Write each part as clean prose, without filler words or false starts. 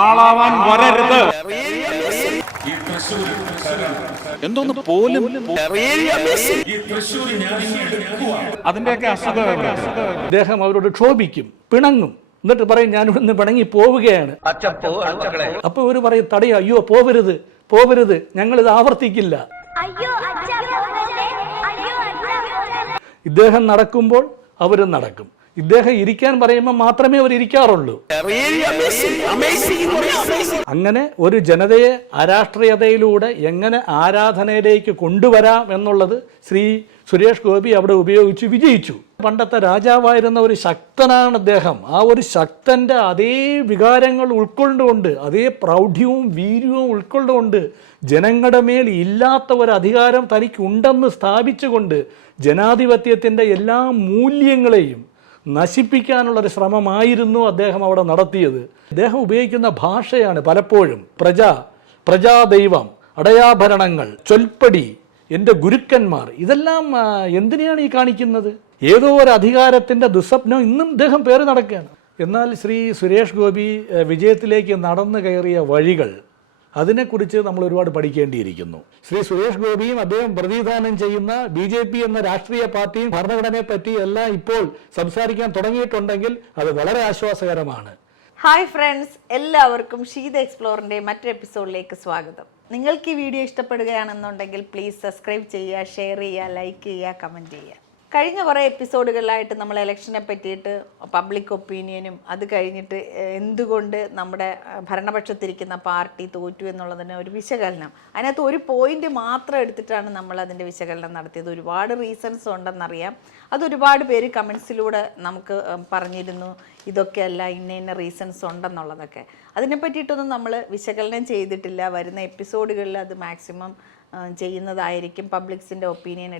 ആളാവാൻ വരരുത്. എന്തോന്ന് പോലും അതിന്റെയൊക്കെ അസുഖം അദ്ദേഹം അവരോട് ക്ഷോഭിക്കും, പിണങ്ങും, എന്നിട്ട് പറയും ഞാൻ ഇവിടുന്ന് പിണങ്ങി പോവുകയാണ്. അപ്പൊ ഇവര് പറയും തടയോ, അയ്യോ പോവരുത് പോവരുത്, ഞങ്ങൾ ഇത് ആവർത്തിക്കില്ല. ഇദ്ദേഹം നടക്കുമ്പോൾ അവരും നടക്കും. ഇദ്ദേഹം ഇരിക്കാൻ പറയുമ്പോൾ മാത്രമേ അവർ ഇരിക്കാറുള്ളൂ. അങ്ങനെ ഒരു ജനതയെ അരാഷ്ട്രീയതയിലൂടെ എങ്ങനെ ആരാധനയിലേക്ക് കൊണ്ടുവരാം എന്നുള്ളത് ശ്രീ സുരേഷ് ഗോപി അവിടെ ഉപയോഗിച്ച് വിജയിച്ചു. പണ്ടത്തെ രാജാവായിരുന്ന ഒരു ശക്തനാണ് അദ്ദേഹം. ആ ഒരു ശക്തന്റെ അതേ വികാരങ്ങൾ ഉൾക്കൊണ്ടുകൊണ്ട്, അതേ പ്രൗഢ്യവും വീര്യവും ഉൾക്കൊണ്ടുകൊണ്ട്, ജനങ്ങളുടെ മേൽ ഇല്ലാത്ത ഒരു അധികാരം തനിക്കുണ്ടെന്ന് സ്ഥാപിച്ചുകൊണ്ട് ജനാധിപത്യത്തിൻ്റെ എല്ലാ മൂല്യങ്ങളെയും നശിപ്പിക്കാനുള്ളൊരു ശ്രമമായിരുന്നു അദ്ദേഹം അവിടെ നടത്തിയത്. അദ്ദേഹം ഉപയോഗിക്കുന്ന ഭാഷയാണ് പലപ്പോഴും പ്രജാദൈവം, അടയാഭരണങ്ങൾ, ചൊൽപ്പടി, എൻ്റെ ഗുരുക്കന്മാർ. ഇതെല്ലാം എന്തിനെയാണ് ഈ കാണിക്കുന്നത്? ഏതോ ഒരു അധികാരത്തിൻ്റെ ദുസ്വപ്നം ഇന്നും ഇദ്ദേഹം പേര് നടക്കുകയാണ്. എന്നാൽ ശ്രീ സുരേഷ് ഗോപി വിജയത്തിലേക്ക് നടന്നു കയറിയ വഴികൾ, അതിനെക്കുറിച്ച് നമ്മൾ ഒരുപാട് പഠിക്കേണ്ടിയിരിക്കുന്നു. ശ്രീ സുരേഷ് ഗോപിയും അദ്ദേഹം പ്രതിനിധാനം ചെയ്യുന്ന BJP എന്ന രാഷ്ട്രീയ പാർട്ടിയും ഭരണഘടനയെ പറ്റി എല്ലാം ഇപ്പോൾ സംസാരിക്കാൻ തുടങ്ങിയിട്ടുണ്ടെങ്കിൽ അത് വളരെ ആശ്വാസകരമാണ്. ഹായ് ഫ്രണ്ട്സ്, എല്ലാവർക്കും ഷീത എക്സ്പ്ലോറിൻ്റെ മറ്റൊരു എപ്പിസോഡിലേക്ക് സ്വാഗതം. നിങ്ങൾക്ക് ഈ വീഡിയോ ഇഷ്ടപ്പെടുകയാണെന്നുണ്ടെങ്കിൽ പ്ലീസ് സബ്സ്ക്രൈബ് ചെയ്യുക, ഷെയർ ചെയ്യുക, ലൈക്ക് ചെയ്യുക, കമൻറ്റ് ചെയ്യുക. കഴിഞ്ഞ കുറേ എപ്പിസോഡുകളിലായിട്ട് നമ്മൾ ഇലക്ഷനെ പറ്റിയിട്ട് പബ്ലിക് ഒപ്പീനിയനും അത് കഴിഞ്ഞിട്ട് എന്തുകൊണ്ട് നമ്മുടെ ഭരണപക്ഷത്തിരിക്കുന്ന പാർട്ടി തോറ്റു എന്നുള്ളതിന് ഒരു വിശകലനം, അതിനകത്ത് ഒരു പോയിന്റ് മാത്രം എടുത്തിട്ടാണ് നമ്മൾ അതിൻ്റെ വിശകലനം നടത്തിയത്. ഒരുപാട് റീസൺസ് ഉണ്ടെന്നറിയാം. അതൊരുപാട് പേര് കമൻസിലൂടെ നമുക്ക് പറഞ്ഞിരുന്നു, ഇതൊക്കെയല്ല ഇന്ന റീസൺസ് ഉണ്ടെന്നുള്ളതൊക്കെ. അതിനെ പറ്റിയിട്ടൊന്നും നമ്മൾ വിശകലനം ചെയ്തിട്ടില്ല. വരുന്ന എപ്പിസോഡുകളിൽ അത് മാക്സിമം ചെയ്യുന്നതായിരിക്കും. പബ്ലിക്സിൻ്റെ ഒപ്പീനിയൻ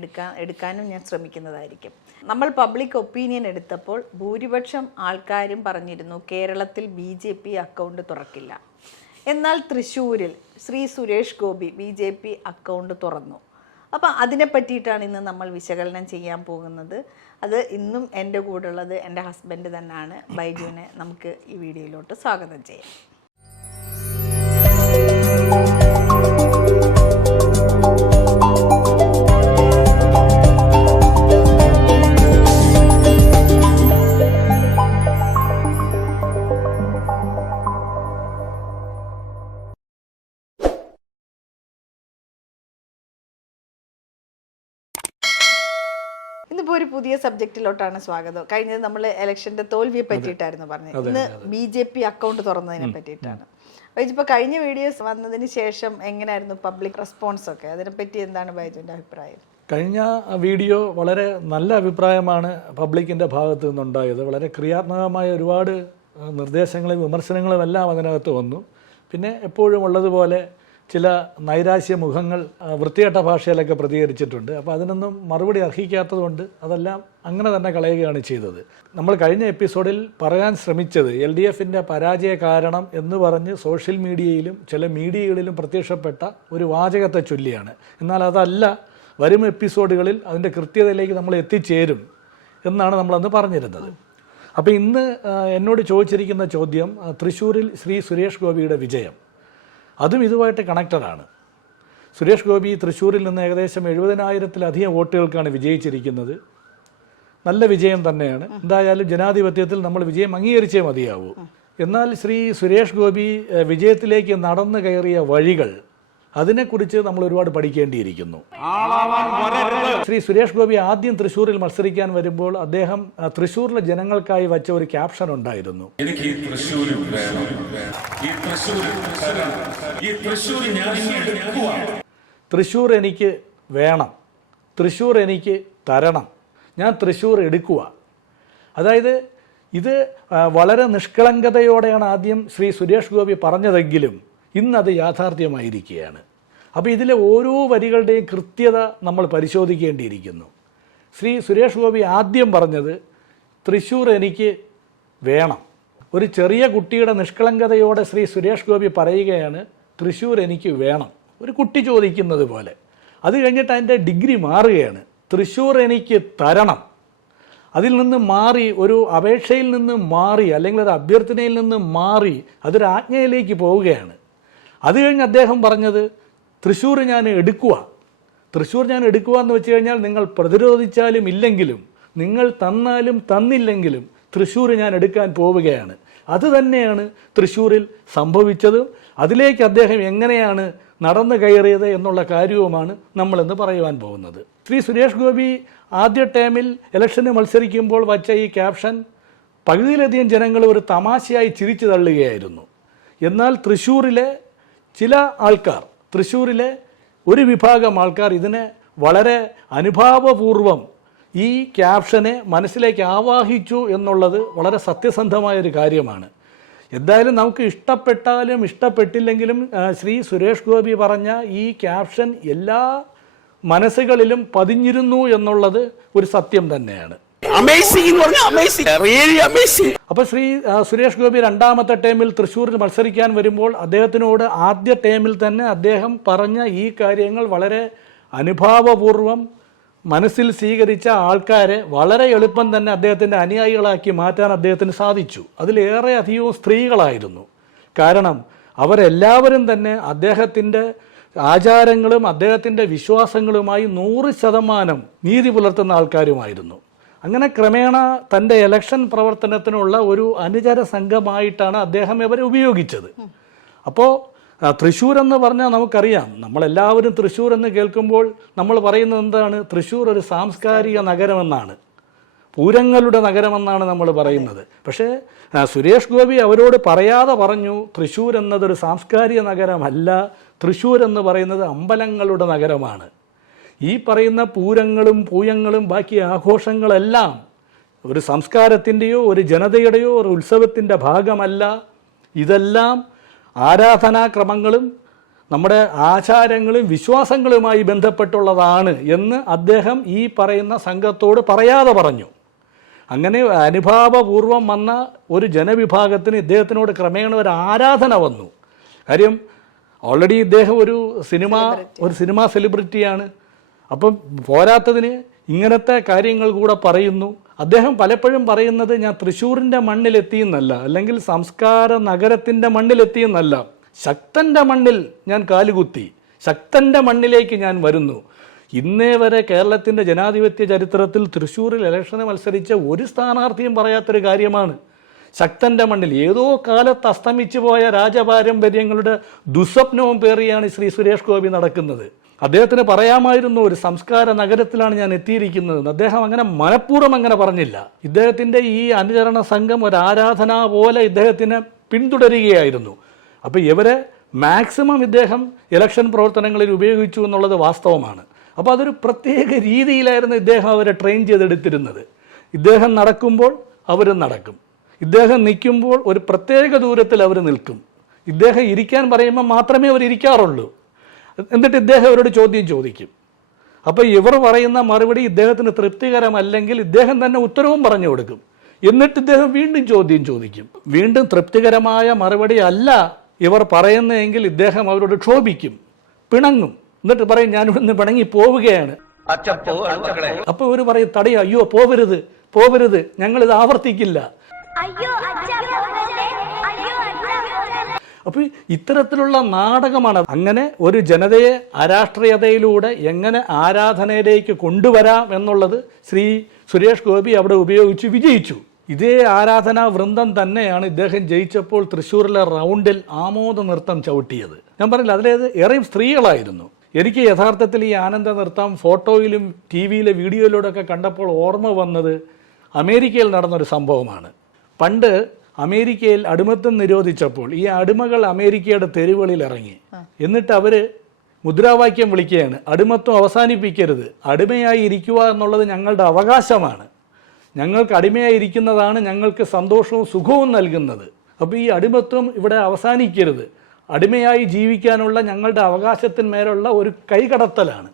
എടുക്കാനും ഞാൻ ശ്രമിക്കുന്നതായിരിക്കും. നമ്മൾ പബ്ലിക് ഒപ്പീനിയൻ എടുത്തപ്പോൾ ഭൂരിപക്ഷം ആൾക്കാരും പറഞ്ഞിരുന്നു കേരളത്തിൽ BJP അക്കൗണ്ട് തുറക്കില്ല. എന്നാൽ തൃശ്ശൂരിൽ ശ്രീ സുരേഷ് ഗോപി BJP അക്കൗണ്ട് തുറന്നു. അപ്പോൾ അതിനെ പറ്റിയിട്ടാണ് ഇന്ന് നമ്മൾ വിശകലനം ചെയ്യാൻ പോകുന്നത്. അത് ഇന്നും എൻ്റെ കൂടെ ഉള്ളത് എൻ്റെ ഹസ്ബൻഡ് തന്നെയാണ്. ബൈജുവിനെ നമുക്ക് ഈ വീഡിയോയിലോട്ട് സ്വാഗതം ചെയ്യാം. ഇന്നിപ്പോൾ ഒരു പുതിയ സബ്ജക്റ്റിലോട്ടാണ് സ്വാഗതം. കഴിഞ്ഞത് നമ്മൾ ഇലക്ഷന്റെ തോൽവിയെ പറ്റിയിട്ടായിരുന്നു പറഞ്ഞത്. ഇന്ന് BJP അക്കൗണ്ട് തുറന്നതിനെ പറ്റിയിട്ടാണ്. ഇപ്പോൾ കഴിഞ്ഞ വീഡിയോസ് വന്നതിന് ശേഷം എങ്ങനെയായിരുന്നു പബ്ലിക് റെസ്പോൺസ് ഒക്കെ? അതിനെപ്പറ്റി എന്താണ് ബൈജുവിൻ്റെ അഭിപ്രായം? കഴിഞ്ഞ വീഡിയോ വളരെ നല്ല അഭിപ്രായമാണ് പബ്ലിക്കിൻ്റെ ഭാഗത്തു നിന്നുണ്ടായത്. വളരെ ക്രിയാത്മകമായ ഒരുപാട് നിർദ്ദേശങ്ങളും വിമർശനങ്ങളും എല്ലാം അതിനകത്ത് വന്നു. പിന്നെ എപ്പോഴും ഉള്ളതുപോലെ ചില നൈരാശ്യ മുഖങ്ങൾ വൃത്തികെട്ട ഭാഷയിലൊക്കെ പ്രതികരിച്ചിട്ടുണ്ട്. അപ്പോൾ അതിനൊന്നും മറുപടി അർഹിക്കാത്തത് കൊണ്ട് അതെല്ലാം അങ്ങനെ തന്നെ കളയുകയാണ് ചെയ്തത്. നമ്മൾ കഴിഞ്ഞ എപ്പിസോഡിൽ പറയാൻ ശ്രമിച്ചത് LDFൻ്റെ പരാജയ കാരണം എന്ന് പറഞ്ഞ് സോഷ്യൽ മീഡിയയിലും ചില മീഡിയകളിലും പ്രത്യക്ഷപ്പെട്ട ഒരു വാചകത്തെ ചൊല്ലിയാണ്. എന്നാൽ അതല്ല, വരും എപ്പിസോഡുകളിൽ അതിൻ്റെ കൃത്യതയിലേക്ക് നമ്മൾ എത്തിച്ചേരും എന്നാണ് നമ്മളന്ന് പറഞ്ഞിരുന്നത്. അപ്പോൾ ഇന്ന് എന്നോട് ചോദിച്ചിരിക്കുന്ന ചോദ്യം തൃശ്ശൂരിൽ ശ്രീ സുരേഷ് ഗോപിയുടെ വിജയം, അതും ഇതുമായിട്ട് കണക്റ്റഡാണ്. സുരേഷ് ഗോപി തൃശ്ശൂരിൽ നിന്ന് ഏകദേശം 70,000-ലധികം വോട്ടുകൾക്കാണ് വിജയിച്ചിരിക്കുന്നത്. നല്ല വിജയം തന്നെയാണ്. എന്തായാലും ജനാധിപത്യത്തിൽ നമ്മൾ വിജയം അംഗീകരിച്ചേ മതിയാവൂ. എന്നാൽ ശ്രീ സുരേഷ് ഗോപി വിജയത്തിലേക്ക് നടന്നു കയറിയ വഴികൾ, അതിനെക്കുറിച്ച് നമ്മൾ ഒരുപാട് പഠിക്കേണ്ടിയിരിക്കുന്നു. ശ്രീ സുരേഷ് ഗോപി ആദ്യം തൃശ്ശൂരിൽ മത്സരിക്കാൻ വരുമ്പോൾ അദ്ദേഹം തൃശ്ശൂരിലെ ജനങ്ങൾക്കായി വച്ച ഒരു ക്യാപ്ഷൻ ഉണ്ടായിരുന്നു, തൃശ്ശൂർ എനിക്ക് വേണം, തൃശ്ശൂർ എനിക്ക് തരണം, ഞാൻ തൃശ്ശൂർ എടുക്കുക. അതായത് ഇത് വളരെ നിഷ്കളങ്കതയോടെയാണ് ആദ്യം ശ്രീ സുരേഷ് ഗോപി പറഞ്ഞതെങ്കിലും ഇന്നത് യാഥാർത്ഥ്യമായിരിക്കുകയാണ്. അപ്പോൾ ഇതിലെ ഓരോ വരികളുടെയും കൃത്യത നമ്മൾ പരിശോധിക്കേണ്ടിയിരിക്കുന്നു. ശ്രീ സുരേഷ് ഗോപി ആദ്യം പറഞ്ഞത് തൃശ്ശൂർ എനിക്ക് വേണം. ഒരു ചെറിയ കുട്ടിയുടെ നിഷ്കളങ്കതയോടെ ശ്രീ സുരേഷ് ഗോപി പറയുകയാണ് തൃശ്ശൂർ എനിക്ക് വേണം, ഒരു കുട്ടി ചോദിക്കുന്നത് പോലെ. അത് കഴിഞ്ഞിട്ട് അതിൻ്റെ ഡിഗ്രി മാറുകയാണ്, തൃശ്ശൂർ എനിക്ക് തരണം. അതിൽ നിന്ന് മാറി ഒരു അപേക്ഷയിൽ നിന്ന് മാറി അല്ലെങ്കിൽ ഒരു അഭ്യർത്ഥനയിൽ നിന്ന് മാറി അതൊരു ആജ്ഞയിലേക്ക് പോവുകയാണ്. അത് കഴിഞ്ഞ് അദ്ദേഹം പറഞ്ഞത് തൃശ്ശൂർ ഞാൻ എടുക്കുക എന്ന് വെച്ച് കഴിഞ്ഞാൽ നിങ്ങൾ പ്രതിരോധിച്ചാലും ഇല്ലെങ്കിലും നിങ്ങൾ തന്നാലും തന്നില്ലെങ്കിലും തൃശ്ശൂർ ഞാൻ എടുക്കാൻ പോവുകയാണ്. അത് തന്നെയാണ് തൃശ്ശൂരിൽ സംഭവിച്ചതും അതിലേക്ക് അദ്ദേഹം എങ്ങനെയാണ് നടന്നു കയറിയത് എന്നുള്ള കാര്യവുമാണ് നമ്മളിന്ന് പറയുവാൻ പോകുന്നത്. ശ്രീ സുരേഷ് ഗോപി ആദ്യ ടേമിൽ ഇലക്ഷന് മത്സരിക്കുമ്പോൾ വച്ച ഈ ക്യാപ്ഷൻ പകുതിയിലധികം ജനങ്ങൾ ഒരു തമാശയായി ചിരിച്ചു തള്ളുകയായിരുന്നു. എന്നാൽ തൃശ്ശൂരിലെ ചില ആൾക്കാർ, തൃശ്ശൂരിലെ ഒരു വിഭാഗം ആൾക്കാർ ഇതിനെ വളരെ അനുഭാവപൂർവം ഈ ക്യാപ്ഷനെ മനസ്സിലേക്ക് ആവാഹിച്ചു എന്നുള്ളത് വളരെ സത്യസന്ധമായൊരു കാര്യമാണ്. എന്തായാലും നമുക്ക് ഇഷ്ടപ്പെട്ടാലും ഇഷ്ടപ്പെട്ടില്ലെങ്കിലും ശ്രീ സുരേഷ് ഗോപി പറഞ്ഞ ഈ ക്യാപ്ഷൻ എല്ലാ മനസ്സുകളിലും പതിഞ്ഞിരുന്നു എന്നുള്ളത് ഒരു സത്യം തന്നെയാണ്. അപ്പൊ ശ്രീ സുരേഷ് ഗോപി രണ്ടാമത്തെ ടേമിൽ തൃശ്ശൂരിൽ മത്സരിക്കാൻ വരുമ്പോൾ അദ്ദേഹത്തിനോട് ആദ്യ ടേമിൽ തന്നെ അദ്ദേഹം പറഞ്ഞ ഈ കാര്യങ്ങൾ വളരെ അനുഭാവപൂർവം മനസ്സിൽ സ്വീകരിച്ച ആൾക്കാരെ വളരെ എളുപ്പം തന്നെ അദ്ദേഹത്തിൻ്റെ അനുയായികളാക്കി മാറ്റാൻ അദ്ദേഹത്തിന് സാധിച്ചു. അതിലേറെ അധികവും സ്ത്രീകളായിരുന്നു. കാരണം അവരെല്ലാവരും തന്നെ അദ്ദേഹത്തിൻ്റെ ആചാരങ്ങളും അദ്ദേഹത്തിൻ്റെ വിശ്വാസങ്ങളുമായി 100% നീതി പുലർത്തുന്ന ആൾക്കാരുമായിരുന്നു. അങ്ങനെ ക്രമേണ തൻ്റെ ഇലക്ഷൻ പ്രവർത്തനത്തിനുള്ള ഒരു അനുചര സംഘമായിട്ടാണ് അദ്ദേഹം ഇവരെ ഉപയോഗിച്ചത്. അപ്പോൾ തൃശ്ശൂർ എന്ന് പറഞ്ഞാൽ നമുക്കറിയാം, നമ്മളെല്ലാവരും തൃശ്ശൂർ എന്ന് കേൾക്കുമ്പോൾ നമ്മൾ പറയുന്നത് എന്താണ്? തൃശ്ശൂർ ഒരു സാംസ്കാരിക നഗരമെന്നാണ്, പൂരങ്ങളുടെ നഗരമെന്നാണ് നമ്മൾ പറയുന്നത്. പക്ഷേ സുരേഷ് ഗോപി അവരോട് പറയാതെ പറഞ്ഞു തൃശ്ശൂർ എന്നതൊരു സാംസ്കാരിക നഗരമല്ല, തൃശ്ശൂർ എന്ന് പറയുന്നത് അമ്പലങ്ങളുടെ നഗരമാണ്. ഈ പറയുന്ന പൂരങ്ങളും പൂയങ്ങളും ബാക്കി ആഘോഷങ്ങളെല്ലാം ഒരു സംസ്കാരത്തിൻ്റെയോ ഒരു ജനതയുടെയോ ഒരു ഉത്സവത്തിൻ്റെ ഭാഗമല്ല. ഇതെല്ലാം ആരാധനാക്രമങ്ങളും നമ്മുടെ ആചാരങ്ങളും വിശ്വാസങ്ങളുമായി ബന്ധപ്പെട്ടുള്ളതാണ് എന്ന് അദ്ദേഹം ഈ പറയുന്ന സംഘത്തോട് പറയാതെ പറഞ്ഞു. അങ്ങനെ അനുഭാവപൂർവം വന്ന ഒരു ജനവിഭാഗത്തിന് ഇദ്ദേഹത്തിനോട് ക്രമേണ ഒരു ആരാധന വന്നു. കാര്യം ഓൾറെഡി ഇദ്ദേഹം ഒരു സിനിമാ സെലിബ്രിറ്റിയാണ്. അപ്പം പോരാത്തതിന് ഇങ്ങനത്തെ കാര്യങ്ങൾ കൂടെ പറയുന്നു. അദ്ദേഹം പലപ്പോഴും പറയുന്നത് ഞാൻ തൃശ്ശൂരിൻ്റെ മണ്ണിലെത്തിയെന്നല്ല, അല്ലെങ്കിൽ സംസ്കാര നഗരത്തിൻ്റെ മണ്ണിലെത്തിയെന്നല്ല, ശക്തൻ്റെ മണ്ണിൽ ഞാൻ കാലുകുത്തി, ശക്തൻ്റെ മണ്ണിലേക്ക് ഞാൻ വരുന്നു. ഇന്നേ വരെ കേരളത്തിൻ്റെ ജനാധിപത്യ ചരിത്രത്തിൽ തൃശ്ശൂരിൽ ഇലക്ഷന് മത്സരിച്ച ഒരു സ്ഥാനാർത്ഥിയും പറയാത്തൊരു കാര്യമാണ്. ശക്തൻ്റെ മണ്ണിൽ ഏതോ കാലത്ത് അസ്തമിച്ചു പോയ രാജപാരമ്പര്യങ്ങളുടെ ദുസ്വപ്നവും പേറിയാണ് ശ്രീ സുരേഷ് ഗോപി നടക്കുന്നത്. അദ്ദേഹത്തിന് പറയാമായിരുന്നു ഒരു സംസ്കാര നഗരത്തിലാണ് ഞാൻ എത്തിയിരിക്കുന്നത്. അദ്ദേഹം അങ്ങനെ മനഃപൂർവ്വം അങ്ങനെ പറഞ്ഞില്ല. ഇദ്ദേഹത്തിൻ്റെ ഈ അനുചരണ സംഘം ഒരു ആരാധന പോലെ ഇദ്ദേഹത്തിനെ പിന്തുടരുകയായിരുന്നു. അപ്പോൾ ഇവരെ മാക്സിമം ഇദ്ദേഹം ഇലക്ഷൻ പ്രവർത്തനങ്ങളിൽ ഉപയോഗിച്ചു എന്നുള്ളത് വാസ്തവമാണ്. അപ്പോൾ അതൊരു പ്രത്യേക രീതിയിലായിരുന്നു ഇദ്ദേഹം അവരെ ട്രെയിൻ ചെയ്തെടുത്തിരുന്നത്. ഇദ്ദേഹം നടക്കുമ്പോൾ അവരും നടക്കും, ഇദ്ദേഹം നിൽക്കുമ്പോൾ ഒരു പ്രത്യേക ദൂരത്തിൽ അവർ നിൽക്കും, ഇദ്ദേഹം ഇരിക്കാൻ പറയുമ്പോൾ മാത്രമേ അവർ ഇരിക്കാറുള്ളൂ. എന്നിട്ട് ഇദ്ദേഹം അവരോട് ചോദ്യം ചോദിക്കും. അപ്പോൾ ഇവർ പറയുന്ന മറുപടി ഇദ്ദേഹത്തിന് തൃപ്തികരമല്ലെങ്കിൽ ഇദ്ദേഹം തന്നെ ഉത്തരവും പറഞ്ഞു കൊടുക്കും. എന്നിട്ട് ഇദ്ദേഹം വീണ്ടും ചോദ്യം ചോദിക്കും. വീണ്ടും തൃപ്തികരമായ മറുപടി അല്ല ഇവർ പറയുന്നതെങ്കിൽ ഇദ്ദേഹം അവരോട് ക്ഷോഭിക്കും, പിണങ്ങും. എന്നിട്ട് പറയും ഞാനിവിടുന്ന് പിണങ്ങി പോവുകയാണ്. അപ്പോൾ ഇവർ പറയും തടയ, അയ്യോ പോവരുത് പോവരുത്, ഞങ്ങളിത് ആവർത്തിക്കില്ല. അപ്പോൾ ഇത്തരത്തിലുള്ള നാടകമാണ്. അങ്ങനെ ഒരു ജനതയെ അരാഷ്ട്രീയതയിലൂടെ എങ്ങനെ ആരാധനയിലേക്ക് കൊണ്ടുവരാം എന്നുള്ളത് ശ്രീ സുരേഷ് ഗോപി അവിടെ ഉപയോഗിച്ച് വിജയിച്ചു. ഇതേ ആരാധനാ വൃന്ദം തന്നെയാണ് ഇദ്ദേഹം ജയിച്ചപ്പോൾ തൃശ്ശൂരിലെ റൗണ്ടിൽ ആമോദ നൃത്തം ചവിട്ടിയത്. ഞാൻ പറഞ്ഞില്ല, അതിലേത് ഏറെയും സ്ത്രീകളായിരുന്നു. എനിക്ക് യഥാർത്ഥത്തിൽ ഈ ആനന്ദ നൃത്തം ഫോട്ടോയിലും ടി വിയിലെ വീഡിയോയിലൂടെയൊക്കെ കണ്ടപ്പോൾ ഓർമ്മ വന്നത് അമേരിക്കയിൽ നടന്നൊരു സംഭവമാണ്. പണ്ട് അമേരിക്കയിൽ അടിമത്തം നിരോധിച്ചപ്പോൾ ഈ അടിമകൾ അമേരിക്കയുടെ തെരുവുകളിൽ ഇറങ്ങി. എന്നിട്ട് അവർ മുദ്രാവാക്യം വിളിക്കുകയാണ്, അടിമത്വം അവസാനിപ്പിക്കരുത്, അടിമയായി ഇരിക്കുക എന്നുള്ളത് ഞങ്ങളുടെ അവകാശമാണ്, ഞങ്ങൾക്ക് അടിമയായി ഇരിക്കുന്നതാണ് ഞങ്ങൾക്ക് സന്തോഷവും സുഖവും നൽകുന്നത്. അപ്പോൾ ഈ അടിമത്വം ഇവിടെ അവസാനിക്കരുത്, അടിമയായി ജീവിക്കാനുള്ള ഞങ്ങളുടെ അവകാശത്തിന്മേലുള്ള ഒരു കൈകടത്തലാണ്.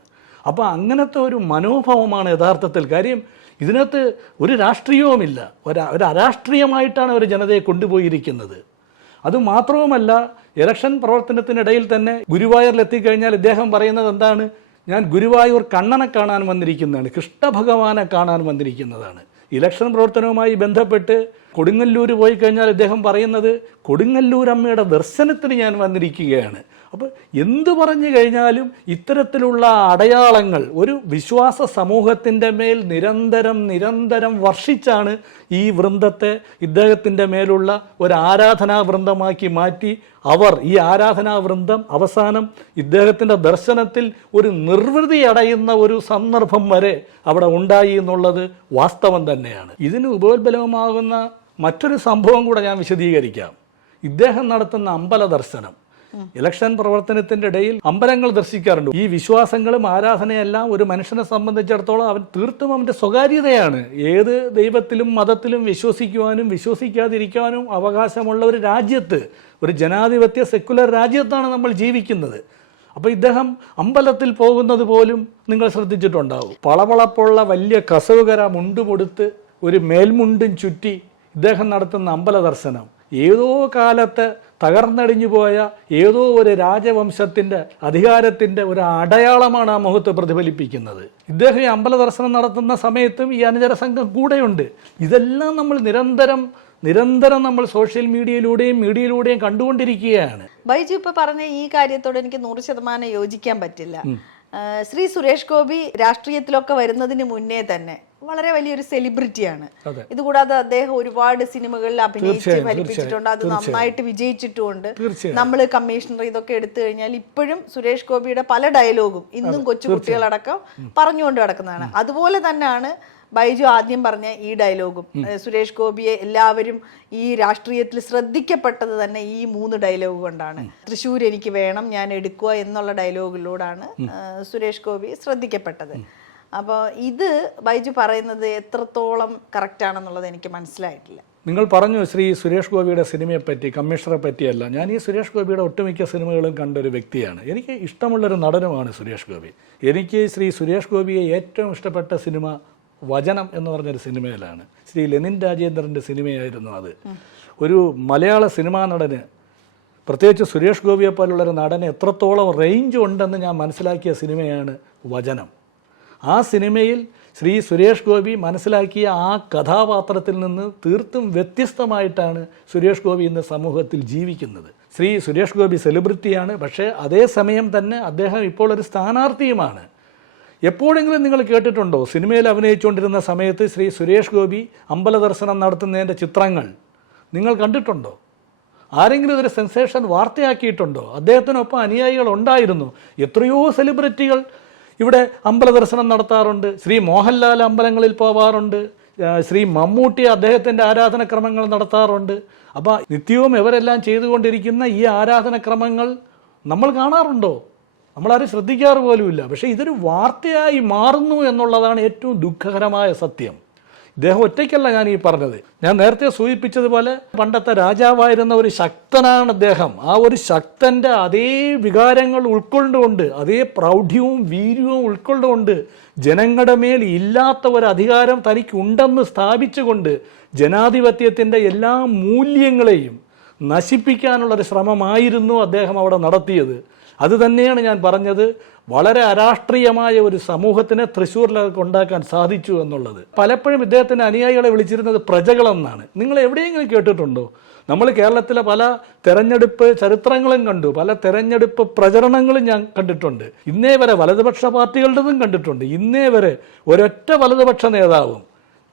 അപ്പോൾ അങ്ങനത്തെ ഒരു മനോഭാവമാണ് യഥാർത്ഥത്തിൽ. കാര്യം ഇതിനകത്ത് ഒരു രാഷ്ട്രീയവുമില്ല, ഒരു അരാഷ്ട്രീയമായിട്ടാണ് ഒരു ജനതയെ കൊണ്ടുപോയിരിക്കുന്നത്. അതുമാത്രവുമല്ല, ഇലക്ഷൻ പ്രവർത്തനത്തിനിടയിൽ തന്നെ ഗുരുവായൂരിലെത്തിക്കഴിഞ്ഞാൽ ഇദ്ദേഹം പറയുന്നത് എന്താണ്? ഞാൻ ഗുരുവായൂർ കണ്ണനെ കാണാൻ വന്നിരിക്കുന്നതാണ്, കൃഷ്ണഭഗവാനെ കാണാൻ വന്നിരിക്കുന്നതാണ്. ഇലക്ഷൻ പ്രവർത്തനവുമായി ബന്ധപ്പെട്ട് കൊടുങ്ങല്ലൂർ പോയി കഴിഞ്ഞാൽ ഇദ്ദേഹം പറയുന്നത് കൊടുങ്ങല്ലൂർ അമ്മയുടെ ദർശനത്തിന് ഞാൻ വന്നിരിക്കുകയാണ്. അപ്പോൾ എന്തു പറഞ്ഞു കഴിഞ്ഞാലും ഇത്തരത്തിലുള്ള അടയാളങ്ങൾ ഒരു വിശ്വാസ സമൂഹത്തിൻ്റെ മേൽ നിരന്തരം വർഷിച്ചാണ് ഈ വൃന്ദത്തെ ഇദ്ദേഹത്തിൻ്റെ മേലുള്ള ഒരു ആരാധനാ വൃന്ദമാക്കി മാറ്റി ഈ ആരാധനാ വൃന്ദം അവസാനം ഇദ്ദേഹത്തിൻ്റെ ദർശനത്തിൽ ഒരു നിർവൃതി അടയുന്ന ഒരു സന്ദർഭം വരെ അവിടെ ഉണ്ടായി എന്നുള്ളത് വാസ്തവം തന്നെയാണ്. ഇതിന് ഉപോത്ബലമാകുന്ന മറ്റൊരു സംഭവം കൂടെ ഞാൻ വിശദീകരിക്കാം. ഇദ്ദേഹം നടത്തുന്ന അമ്പല ദർശനം, ഇലക്ഷൻ പ്രവർത്തനത്തിൻ്റെ ഇടയിൽ അമ്പലങ്ങൾ ദർശിക്കാറുണ്ട്. ഈ വിശ്വാസങ്ങളും ആരാധനയെല്ലാം ഒരു മനുഷ്യനെ സംബന്ധിച്ചിടത്തോളം അവൻ തീർത്തും അവൻ്റെ സ്വകാര്യതയാണ്. ഏത് ദൈവത്തിലും മതത്തിലും വിശ്വസിക്കുവാനും വിശ്വസിക്കാതിരിക്കാനും അവകാശമുള്ള ഒരു രാജ്യത്ത്, ഒരു ജനാധിപത്യ സെക്കുലർ രാജ്യത്താണ് നമ്മൾ ജീവിക്കുന്നത്. അപ്പോൾ ഇദ്ദേഹം അമ്പലത്തിൽ പോകുന്നത് പോലും നിങ്ങൾ ശ്രദ്ധിച്ചിട്ടുണ്ടാവും. പളപളപ്പുള്ള വലിയ കസവുകര മുണ്ടുമൊടുത്ത് ഒരു മേൽമുണ്ടും ചുറ്റി ഇദ്ദേഹം നടത്തുന്ന അമ്പല ദർശനം ഏതോ കാലത്ത് തകർന്നടിഞ്ഞു പോയ ഏതോ ഒരു രാജവംശത്തിൻ്റെ അധികാരത്തിൻ്റെ ഒരു അടയാളമാണ് ആ മുഖത്ത് പ്രതിഫലിപ്പിക്കുന്നത്. ഇദ്ദേഹം ഈ അമ്പല ദർശനം നടത്തുന്ന സമയത്തും ഈ അനുചര സംഘം കൂടെയുണ്ട്. ഇതെല്ലാം നമ്മൾ നിരന്തരം നമ്മൾ സോഷ്യൽ മീഡിയയിലൂടെയും കണ്ടുകൊണ്ടിരിക്കുകയാണ്. ബൈജു ഇപ്പൊ പറഞ്ഞ ഈ കാര്യത്തോട് എനിക്ക് 100% യോജിക്കാൻ പറ്റില്ല. ശ്രീ സുരേഷ് ഗോപി രാഷ്ട്രീയത്തിലൊക്കെ വരുന്നതിന് മുന്നേ തന്നെ വളരെ വലിയൊരു സെലിബ്രിറ്റിയാണ്. ഇതുകൂടാതെ അദ്ദേഹം ഒരുപാട് സിനിമകളിൽ അഭിനയിച്ച് ഫലിപ്പിച്ചിട്ടുണ്ട്. അത് നന്നായിട്ട് വിജയിച്ചിട്ടുമുണ്ട്. നമ്മൾ കമ്മീഷണർ ഇതൊക്കെ എടുത്തു കഴിഞ്ഞാൽ ഇപ്പോഴും സുരേഷ് ഗോപിയുടെ പല ഡയലോഗും ഇന്നും കൊച്ചു കുട്ടികളടക്കം പറഞ്ഞുകൊണ്ട് കിടക്കുന്നതാണ്. അതുപോലെ തന്നെയാണ് ബൈജു ആദ്യം പറഞ്ഞ ഈ ഡയലോഗും. സുരേഷ് ഗോപിയെ എല്ലാവരും ഈ രാഷ്ട്രീയത്തിൽ ശ്രദ്ധിക്കപ്പെട്ടത് തന്നെ ഈ 3 ഡയലോഗ് കൊണ്ടാണ്. തൃശ്ശൂർ എനിക്ക് വേണം, ഞാൻ എടുക്കുക എന്നുള്ള ഡയലോഗിലൂടെയാണ് സുരേഷ് ഗോപി ശ്രദ്ധിക്കപ്പെട്ടത്. അപ്പോൾ ഇത് ബൈജു പറയുന്നത് എത്രത്തോളം കറക്റ്റ് ആണെന്നുള്ളത് എനിക്ക് മനസ്സിലായിട്ടില്ല. നിങ്ങൾ പറഞ്ഞു ശ്രീ സുരേഷ് ഗോപിയുടെ സിനിമയെപ്പറ്റി, കമ്മീഷണറെ പറ്റിയല്ല. ഞാൻ ഈ സുരേഷ് ഗോപിയുടെ ഒട്ടുമിക്ക സിനിമകളും കണ്ടൊരു വ്യക്തിയാണ്. എനിക്ക് ഇഷ്ടമുള്ളൊരു നടനുമാണ് സുരേഷ് ഗോപി. എനിക്ക് ശ്രീ സുരേഷ് ഗോപിയെ ഏറ്റവും ഇഷ്ടപ്പെട്ട സിനിമ വചനം എന്ന് പറഞ്ഞൊരു സിനിമയിലാണ്. ശ്രീ ലെനിൻ രാജേന്ദ്രൻ്റെ സിനിമയായിരുന്നു അത്. ഒരു മലയാള സിനിമാ നടന്, പ്രത്യേകിച്ച് സുരേഷ് ഗോപിയെ പോലുള്ളൊരു നടന് എത്രത്തോളം റേഞ്ച് ഉണ്ടെന്ന് ഞാൻ മനസ്സിലാക്കിയ സിനിമയാണ് വചനം. ആ സിനിമയിൽ ശ്രീ സുരേഷ് ഗോപി മനസ്സിലാക്കിയ ആ കഥാപാത്രത്തിൽ നിന്ന് തീർത്തും വ്യത്യസ്തമായിട്ടാണ് സുരേഷ് ഗോപി ഇന്ന് സമൂഹത്തിൽ ജീവിക്കുന്നത്. ശ്രീ സുരേഷ് ഗോപി സെലിബ്രിറ്റിയാണ്, പക്ഷേ അതേസമയം തന്നെ അദ്ദേഹം ഇപ്പോൾ ഒരു സ്ഥാനാർത്ഥിയുമാണ്. എപ്പോഴെങ്കിലും നിങ്ങൾ കേട്ടിട്ടുണ്ടോ സിനിമയിൽ അഭിനയിച്ചുകൊണ്ടിരുന്ന സമയത്ത് ശ്രീ സുരേഷ് ഗോപി അമ്പല ദർശനം നടത്തുന്നതിൻ്റെ ചിത്രങ്ങൾ നിങ്ങൾ കണ്ടിട്ടുണ്ടോ? ആരെങ്കിലും ഇതൊരു സെൻസേഷൻ വാർത്തയാക്കിയിട്ടുണ്ടോ? അദ്ദേഹത്തിനൊപ്പം അനുയായികൾ ഉണ്ടായിരുന്നു. എത്രയോ സെലിബ്രിറ്റികൾ ഇവിടെ അമ്പല ദർശനം നടത്താറുണ്ട്. ശ്രീ മോഹൻലാൽ അമ്പലങ്ങളിൽ പോവാറുണ്ട്. ശ്രീ മമ്മൂട്ടി അദ്ദേഹത്തിൻ്റെ ആരാധനക്രമങ്ങൾ നടത്താറുണ്ട്. അപ്പോൾ നിത്യവും ഇവരെല്ലാം ചെയ്തുകൊണ്ടിരിക്കുന്ന ഈ ആരാധനക്രമങ്ങൾ നമ്മൾ കാണാറുണ്ടോ? നമ്മളാരും ശ്രദ്ധിക്കാറ് പോലുമില്ല. പക്ഷേ ഇതൊരു വാർത്തയായി മാറുന്നു എന്നുള്ളതാണ് ഏറ്റവും ദുഃഖകരമായ സത്യം. ഇദ്ദേഹം ഒറ്റയ്ക്കല്ല ഞാൻ ഈ പറഞ്ഞത്. ഞാൻ നേരത്തെ സൂചിപ്പിച്ചതുപോലെ പണ്ടത്തെ രാജാവായിരുന്ന ഒരു ശക്തനാണ് അദ്ദേഹം. ആ ഒരു ശക്തൻ്റെ അതേ വികാരങ്ങൾ ഉൾക്കൊണ്ടുകൊണ്ട്, അതേ പ്രൗഢ്യവും വീര്യവും ഉൾക്കൊണ്ടുകൊണ്ട് ജനങ്ങളുടെ മേൽ ഇല്ലാത്ത ഒരു അധികാരം തനിക്കുണ്ടെന്ന് സ്ഥാപിച്ചുകൊണ്ട് ജനാധിപത്യത്തിൻ്റെ എല്ലാ മൂല്യങ്ങളെയും നശിപ്പിക്കാനുള്ളൊരു ശ്രമമായിരുന്നു അദ്ദേഹം അവിടെ നടത്തിയത്. അതുതന്നെയാണ് ഞാൻ പറഞ്ഞത്, വളരെ അരാഷ്ട്രീയമായ ഒരു സമൂഹത്തിനെ തൃശ്ശൂരിലൊക്കെ ഉണ്ടാക്കാൻ സാധിച്ചു എന്നുള്ളത്. പലപ്പോഴും ഇദ്ദേഹത്തിൻ്റെ അനുയായികളെ വിളിച്ചിരുന്നത് പ്രജകളെന്നാണ്. നിങ്ങൾ എവിടെയെങ്കിലും കേട്ടിട്ടുണ്ടോ? നമ്മൾ കേരളത്തിലെ പല തെരഞ്ഞെടുപ്പ് ചരിത്രങ്ങളും കണ്ടു, പല തെരഞ്ഞെടുപ്പ് പ്രചരണങ്ങളും ഞാൻ കണ്ടിട്ടുണ്ട്. ഇന്നേ വരെ വലതുപക്ഷ പാർട്ടികളുടേതും കണ്ടിട്ടുണ്ട്. ഇന്നേ വരെ ഒരൊറ്റ വലതുപക്ഷ നേതാവും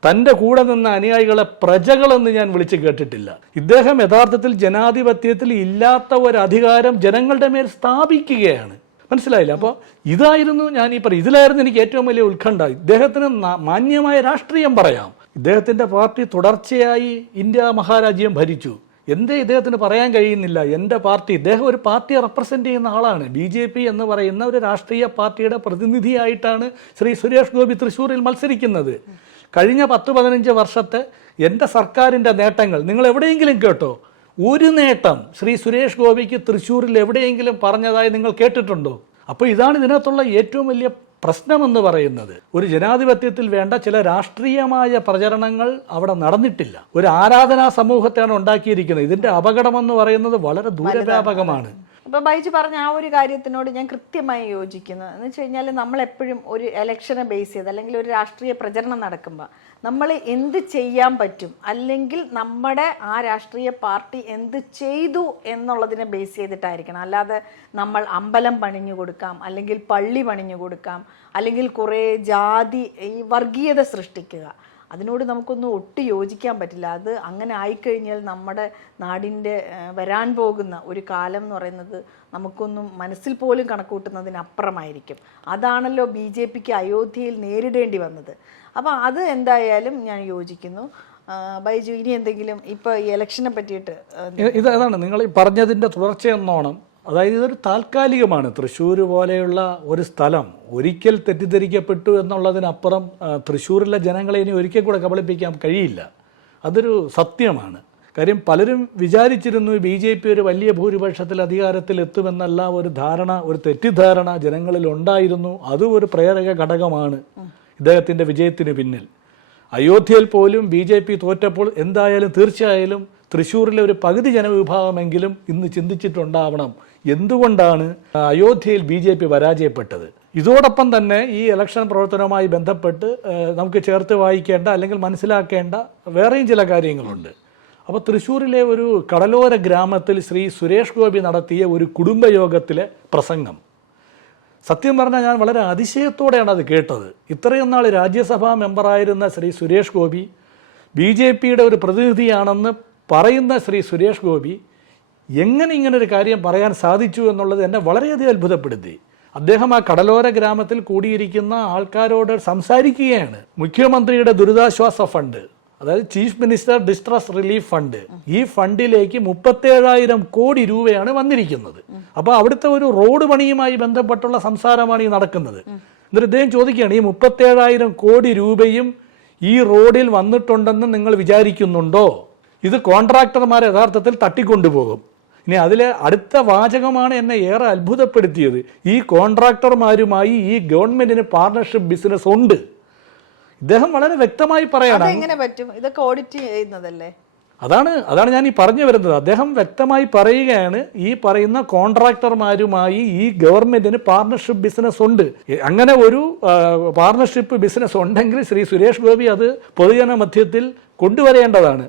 തൻ്റെ കൂടെ നിന്ന അനുയായികളെ പ്രജകളെന്ന് ഞാൻ വിളിച്ച് കേട്ടിട്ടില്ല. ഇദ്ദേഹം യഥാർത്ഥത്തിൽ ജനാധിപത്യത്തിൽ ഇല്ലാത്ത ഒരു അധികാരം ജനങ്ങളുടെ മേൽ സ്ഥാപിക്കുകയാണ്. മനസ്സിലായില്ല? അപ്പോൾ ഇതായിരുന്നു ഞാൻ ഈ പറയും. ഇതിലായിരുന്നു എനിക്ക് ഏറ്റവും വലിയ ഉത്കണ്ഠ. ഇദ്ദേഹത്തിന് മാന്യമായ രാഷ്ട്രീയം പറയാം. ഇദ്ദേഹത്തിൻ്റെ പാർട്ടി തുടർച്ചയായി ഇന്ത്യ മഹാരാജ്യം ഭരിച്ചു. എന്തേ ഇദ്ദേഹത്തിന് പറയാൻ കഴിയുന്നില്ല എൻ്റെ പാർട്ടി? ഇദ്ദേഹം ഒരു പാർട്ടിയെ റെപ്രസെൻ്റ് ചെയ്യുന്ന ആളാണ്. BJP എന്ന് പറയുന്ന ഒരു രാഷ്ട്രീയ പാർട്ടിയുടെ പ്രതിനിധിയായിട്ടാണ് ശ്രീ സുരേഷ് ഗോപി തൃശ്ശൂരിൽ മത്സരിക്കുന്നത്. കഴിഞ്ഞ 10-15 വർഷത്തെ എൻ്റെ സർക്കാരിൻ്റെ നേട്ടങ്ങൾ നിങ്ങൾ എവിടെയെങ്കിലും കേട്ടോ? ഒരു നേട്ടം ശ്രീ സുരേഷ് ഗോപിക്ക് തൃശ്ശൂരിൽ എവിടെയെങ്കിലും പറഞ്ഞതായി നിങ്ങൾ കേട്ടിട്ടുണ്ടോ? അപ്പോൾ ഇതാണ് ഇതിനകത്തുള്ള ഏറ്റവും വലിയ പ്രശ്നമെന്ന് പറയുന്നത്. ഒരു ജനാധിപത്യത്തിൽ വേണ്ട ചില രാഷ്ട്രീയമായ പ്രചരണങ്ങൾ അവിടെ നടന്നിട്ടില്ല. ഒരു ആരാധനാ സമൂഹത്തെയാണ് ഉണ്ടാക്കിയിരിക്കുന്നത്. ഇതിൻ്റെ അപകടമെന്ന് പറയുന്നത് വളരെ ദൂരവ്യാപകമാണ്. ഇപ്പോൾ ബൈജു പറഞ്ഞ ആ ഒരു കാര്യത്തിനോട് ഞാൻ കൃത്യമായി യോജിക്കുന്നു. എന്ന് വെച്ച് കഴിഞ്ഞാൽ നമ്മളെപ്പോഴും ഒരു ഇലക്ഷനെ ബേസ് ചെയ്ത് അല്ലെങ്കിൽ ഒരു രാഷ്ട്രീയ പ്രചരണം നടക്കുമ്പോൾ നമ്മൾ എന്ത് ചെയ്യാൻ പറ്റും, അല്ലെങ്കിൽ നമ്മുടെ ആ രാഷ്ട്രീയ പാർട്ടി എന്ത് ചെയ്തു എന്നുള്ളതിനെ ബേസ് ചെയ്തിട്ടായിരിക്കണം. അല്ലാതെ നമ്മൾ അമ്പലം പണിഞ്ഞു കൊടുക്കാം, അല്ലെങ്കിൽ പള്ളി പണിഞ്ഞു കൊടുക്കാം, അല്ലെങ്കിൽ കുറേ ജാതി ഈ വർഗീയത സൃഷ്ടിക്കുക, അതിനോട് നമുക്കൊന്നും ഒട്ടും യോജിക്കാൻ പറ്റില്ല. അത് അങ്ങനെ ആയിക്കഴിഞ്ഞാൽ നമ്മുടെ നാടിൻ്റെ വരാൻ പോകുന്ന ഒരു കാലം എന്ന് പറയുന്നത് നമുക്കൊന്നും മനസ്സിൽ പോലും കണക്കൂട്ടുന്നതിനപ്പുറമായിരിക്കും. അതാണല്ലോ BJPക്ക് അയോധ്യയിൽ നേരിടേണ്ടി വന്നത്. അപ്പോൾ അത് എന്തായാലും ഞാൻ യോജിക്കുന്നു. ബൈജു, ഇനി എന്തെങ്കിലും ഇപ്പോൾ ഈ ഇലക്ഷനെ പറ്റിയിട്ട്? ഇതാണ് നിങ്ങൾ ഈ പറഞ്ഞതിൻ്റെ തുടർച്ചയെന്നോണം. അതായത് ഇതൊരു താൽക്കാലികമാണ്. തൃശ്ശൂർ പോലെയുള്ള ഒരു സ്ഥലം ഒരിക്കൽ തെറ്റിദ്ധരിക്കപ്പെട്ടു എന്നുള്ളതിനപ്പുറം തൃശ്ശൂരിലെ ജനങ്ങളെ ഇനി ഒരിക്കൽ കൂടെ കബളിപ്പിക്കാൻ കഴിയില്ല. അതൊരു സത്യമാണ്. കാര്യം പലരും വിചാരിച്ചിരുന്നു BJP ഒരു വലിയ ഭൂരിപക്ഷത്തിൽ അധികാരത്തിൽ എത്തുമെന്നല്ല ഒരു ധാരണ, ഒരു തെറ്റിദ്ധാരണ ജനങ്ങളിൽ ഉണ്ടായിരുന്നു. അതും ഒരു പ്രേരക ഘടകമാണ് ഇദ്ദേഹത്തിൻ്റെ വിജയത്തിന് പിന്നിൽ. അയോധ്യയിൽ പോലും BJP തോറ്റപ്പോൾ എന്തായാലും തീർച്ചയായാലും തൃശ്ശൂരിലെ ഒരു പകുതി ജനവിഭാഗമെങ്കിലും ഇന്ന് ചിന്തിച്ചിട്ടുണ്ടാവണം എന്തുകൊണ്ടാണ് അയോധ്യയിൽ BJP പരാജയപ്പെട്ടത്. ഇതോടൊപ്പം തന്നെ ഈ ഇലക്ഷൻ പ്രവർത്തനവുമായി ബന്ധപ്പെട്ട് നമുക്ക് ചേർത്ത് വായിക്കേണ്ട അല്ലെങ്കിൽ മനസ്സിലാക്കേണ്ട വേറെയും ചില കാര്യങ്ങളുണ്ട്. അപ്പോൾ തൃശ്ശൂരിലെ ഒരു കടലോര ഗ്രാമത്തിൽ ശ്രീ സുരേഷ് ഗോപി നടത്തിയ ഒരു കുടുംബയോഗത്തിലെ പ്രസംഗം, സത്യം പറഞ്ഞാൽ ഞാൻ വളരെ അതിശയത്തോടെയാണ് അത് കേട്ടത്. ഇത്രയും നാൾ രാജ്യസഭാ മെമ്പറായിരുന്ന ശ്രീ സുരേഷ് ഗോപി, BJPയുടെ ഒരു പ്രതിനിധിയാണെന്ന് പറയുന്ന ശ്രീ സുരേഷ് ഗോപി എങ്ങനെ ഇങ്ങനൊരു കാര്യം പറയാൻ സാധിച്ചു എന്നുള്ളത് എന്നെ വളരെയധികം അത്ഭുതപ്പെടുത്തി. അദ്ദേഹം ആ കടലോര ഗ്രാമത്തിൽ കൂടിയിരിക്കുന്ന ആൾക്കാരോട് സംസാരിക്കുകയാണ്. മുഖ്യമന്ത്രിയുടെ ദുരിതാശ്വാസ ഫണ്ട്, അതായത് chief minister distress relief fund, ഈ ഫണ്ടിലേക്ക് 37,000 കോടി രൂപയാണ് വന്നിരിക്കുന്നത്. അപ്പോൾ അവിടുത്തെ ഒരു റോഡ് പണിയുമായി ബന്ധപ്പെട്ടുള്ള സംസാരമാണ് ഈ നടക്കുന്നത്. എന്നിട്ട് ഇദ്ദേഹം ചോദിക്കുകയാണ്, ഈ 37,000 കോടി രൂപയും ഈ റോഡിൽ വന്നിട്ടുണ്ടെന്ന് നിങ്ങൾ വിചാരിക്കുന്നുണ്ടോ? ഇത് കോൺട്രാക്ടർമാർ യഥാർത്ഥത്തിൽ തട്ടിക്കൊണ്ടുപോകും. ഇനി അതിലെ അടുത്ത വാചകമാണ് എന്നെ ഏറെ അത്ഭുതപ്പെടുത്തിയത്. ഈ കോൺട്രാക്ടർമാരുമായി ഈ ഗവൺമെന്റിന് പാർട്ണർഷിപ്പ് ബിസിനസ് ഉണ്ട്. ഇദ്ദേഹം വളരെ വ്യക്തമായി പറയണം. എങ്ങനെ പറ്റും? ഇതൊക്കെ ഓഡിറ്റ് ചെയ്യുന്നതല്ലേ? അതാണ് ഞാൻ ഈ പറഞ്ഞു വരുന്നത്. അദ്ദേഹം വ്യക്തമായി പറയുകയാണ്, ഈ പറയുന്ന കോൺട്രാക്ടർമാരുമായി ഈ ഗവൺമെന്റിന് പാർട്ണർഷിപ്പ് ബിസിനസ് ഉണ്ട്. അങ്ങനെ ഒരു പാർട്ണർഷിപ്പ് ബിസിനസ് ഉണ്ടെങ്കിൽ ശ്രീ സുരേഷ് ഗോപി അത് പൊതുജന മധ്യത്തിൽ കൊണ്ടുവരേണ്ടതാണ്.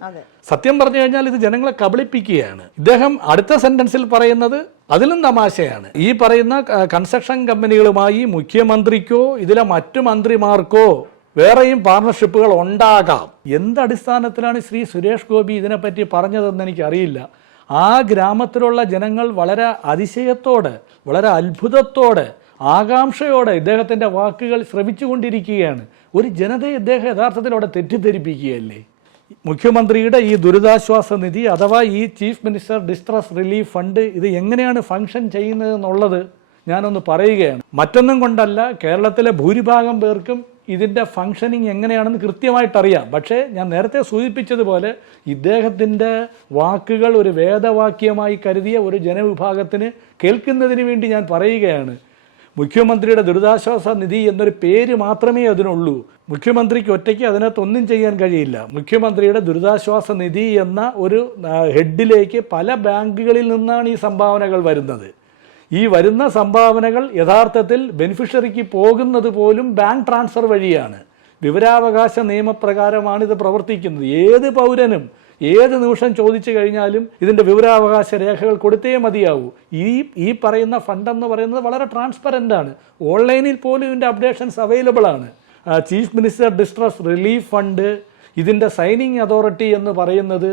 സത്യം പറഞ്ഞു കഴിഞ്ഞാൽ ഇത് ജനങ്ങളെ കബളിപ്പിക്കുകയാണ്. ഇദ്ദേഹം അടുത്ത സെന്റൻസിൽ പറയുന്നത് അതിലും തമാശയാണ്. ഈ പറയുന്ന കൺസ്ട്രക്ഷൻ കമ്പനികളുമായി മുഖ്യമന്ത്രിക്കോ ഇതിലെ മറ്റു മന്ത്രിമാർക്കോ വേറെയും പാർട്ണർഷിപ്പുകൾ ഉണ്ടാകാം. എന്തടിസ്ഥാനത്തിലാണ് ശ്രീ സുരേഷ് ഗോപി ഇതിനെപ്പറ്റി പറഞ്ഞതെന്ന് എനിക്കറിയില്ല. ആ ഗ്രാമത്തിലുള്ള ജനങ്ങൾ വളരെ അതിശയത്തോടെ, വളരെ അത്ഭുതത്തോടെ, ആകാംക്ഷയോടെ ഇദ്ദേഹത്തിൻ്റെ വാക്കുകൾ ശ്രമിച്ചുകൊണ്ടിരിക്കുകയാണ്. ഒരു ജനതയെ ഇദ്ദേഹം യഥാർത്ഥത്തിൽ അവിടെ തെറ്റിദ്ധരിപ്പിക്കുകയല്ലേ. മുഖ്യമന്ത്രിയുടെ ഈ ദുരിതാശ്വാസ നിധി അഥവാ ഈ chief minister distress relief fund ഇത് എങ്ങനെയാണ് ഫങ്ഷൻ ചെയ്യുന്നതെന്നുള്ളത് ഞാനൊന്ന് പറയുകയാണ്. മറ്റൊന്നും കൊണ്ടല്ല, കേരളത്തിലെ ഭൂരിഭാഗം പേർക്കും ഇതിൻ്റെ ഫങ്ഷനിങ് എങ്ങനെയാണെന്ന് കൃത്യമായിട്ടറിയാം. പക്ഷേ ഞാൻ നേരത്തെ സൂചിപ്പിച്ചതുപോലെ ഇദ്ദേഹത്തിൻ്റെ വാക്കുകൾ ഒരു വേദവാക്യമായി കരുതിയ ഒരു ജനവിഭാഗത്തിന് കേൾക്കുന്നതിന് വേണ്ടി ഞാൻ പറയുകയാണ്. മുഖ്യമന്ത്രിയുടെ ദുരിതാശ്വാസ നിധി എന്നൊരു പേര് മാത്രമേ അതിനുള്ളൂ. മുഖ്യമന്ത്രിക്ക് ഒറ്റയ്ക്ക് അതിനകത്തൊന്നും ചെയ്യാൻ കഴിയില്ല. മുഖ്യമന്ത്രിയുടെ ദുരിതാശ്വാസ നിധി എന്ന ഒരു ഹെഡിലേക്ക് പല ബാങ്കുകളിൽ നിന്നാണ് ഈ സംഭാവനകൾ വരുന്നത്. ഈ വരുന്ന സംഭാവനകൾ യഥാർത്ഥത്തിൽ ബെനിഫിഷ്യറിക്ക് പോകുന്നത് പോലും ബാങ്ക് ട്രാൻസ്ഫർ വഴിയാണ്. വിവരാവകാശ നിയമപ്രകാരമാണ് ഇത് പ്രവർത്തിക്കുന്നത്. ഏത് പൗരനും ഏത് നിമിഷം ചോദിച്ചു കഴിഞ്ഞാലും ഇതിൻ്റെ വിവരാവകാശ രേഖകൾ കൊടുത്തേ മതിയാവൂ. ഈ പറയുന്ന ഫണ്ടെന്ന് പറയുന്നത് വളരെ ട്രാൻസ്പെറൻ്റ് ആണ്. ഓൺലൈനിൽ പോലും ഇതിൻ്റെ അപ്ഡേഷൻസ് അവൈലബിൾ ആണ്. Chief minister distress relief fund ഇതിൻ്റെ സൈനിങ് അതോറിറ്റി എന്ന് പറയുന്നത്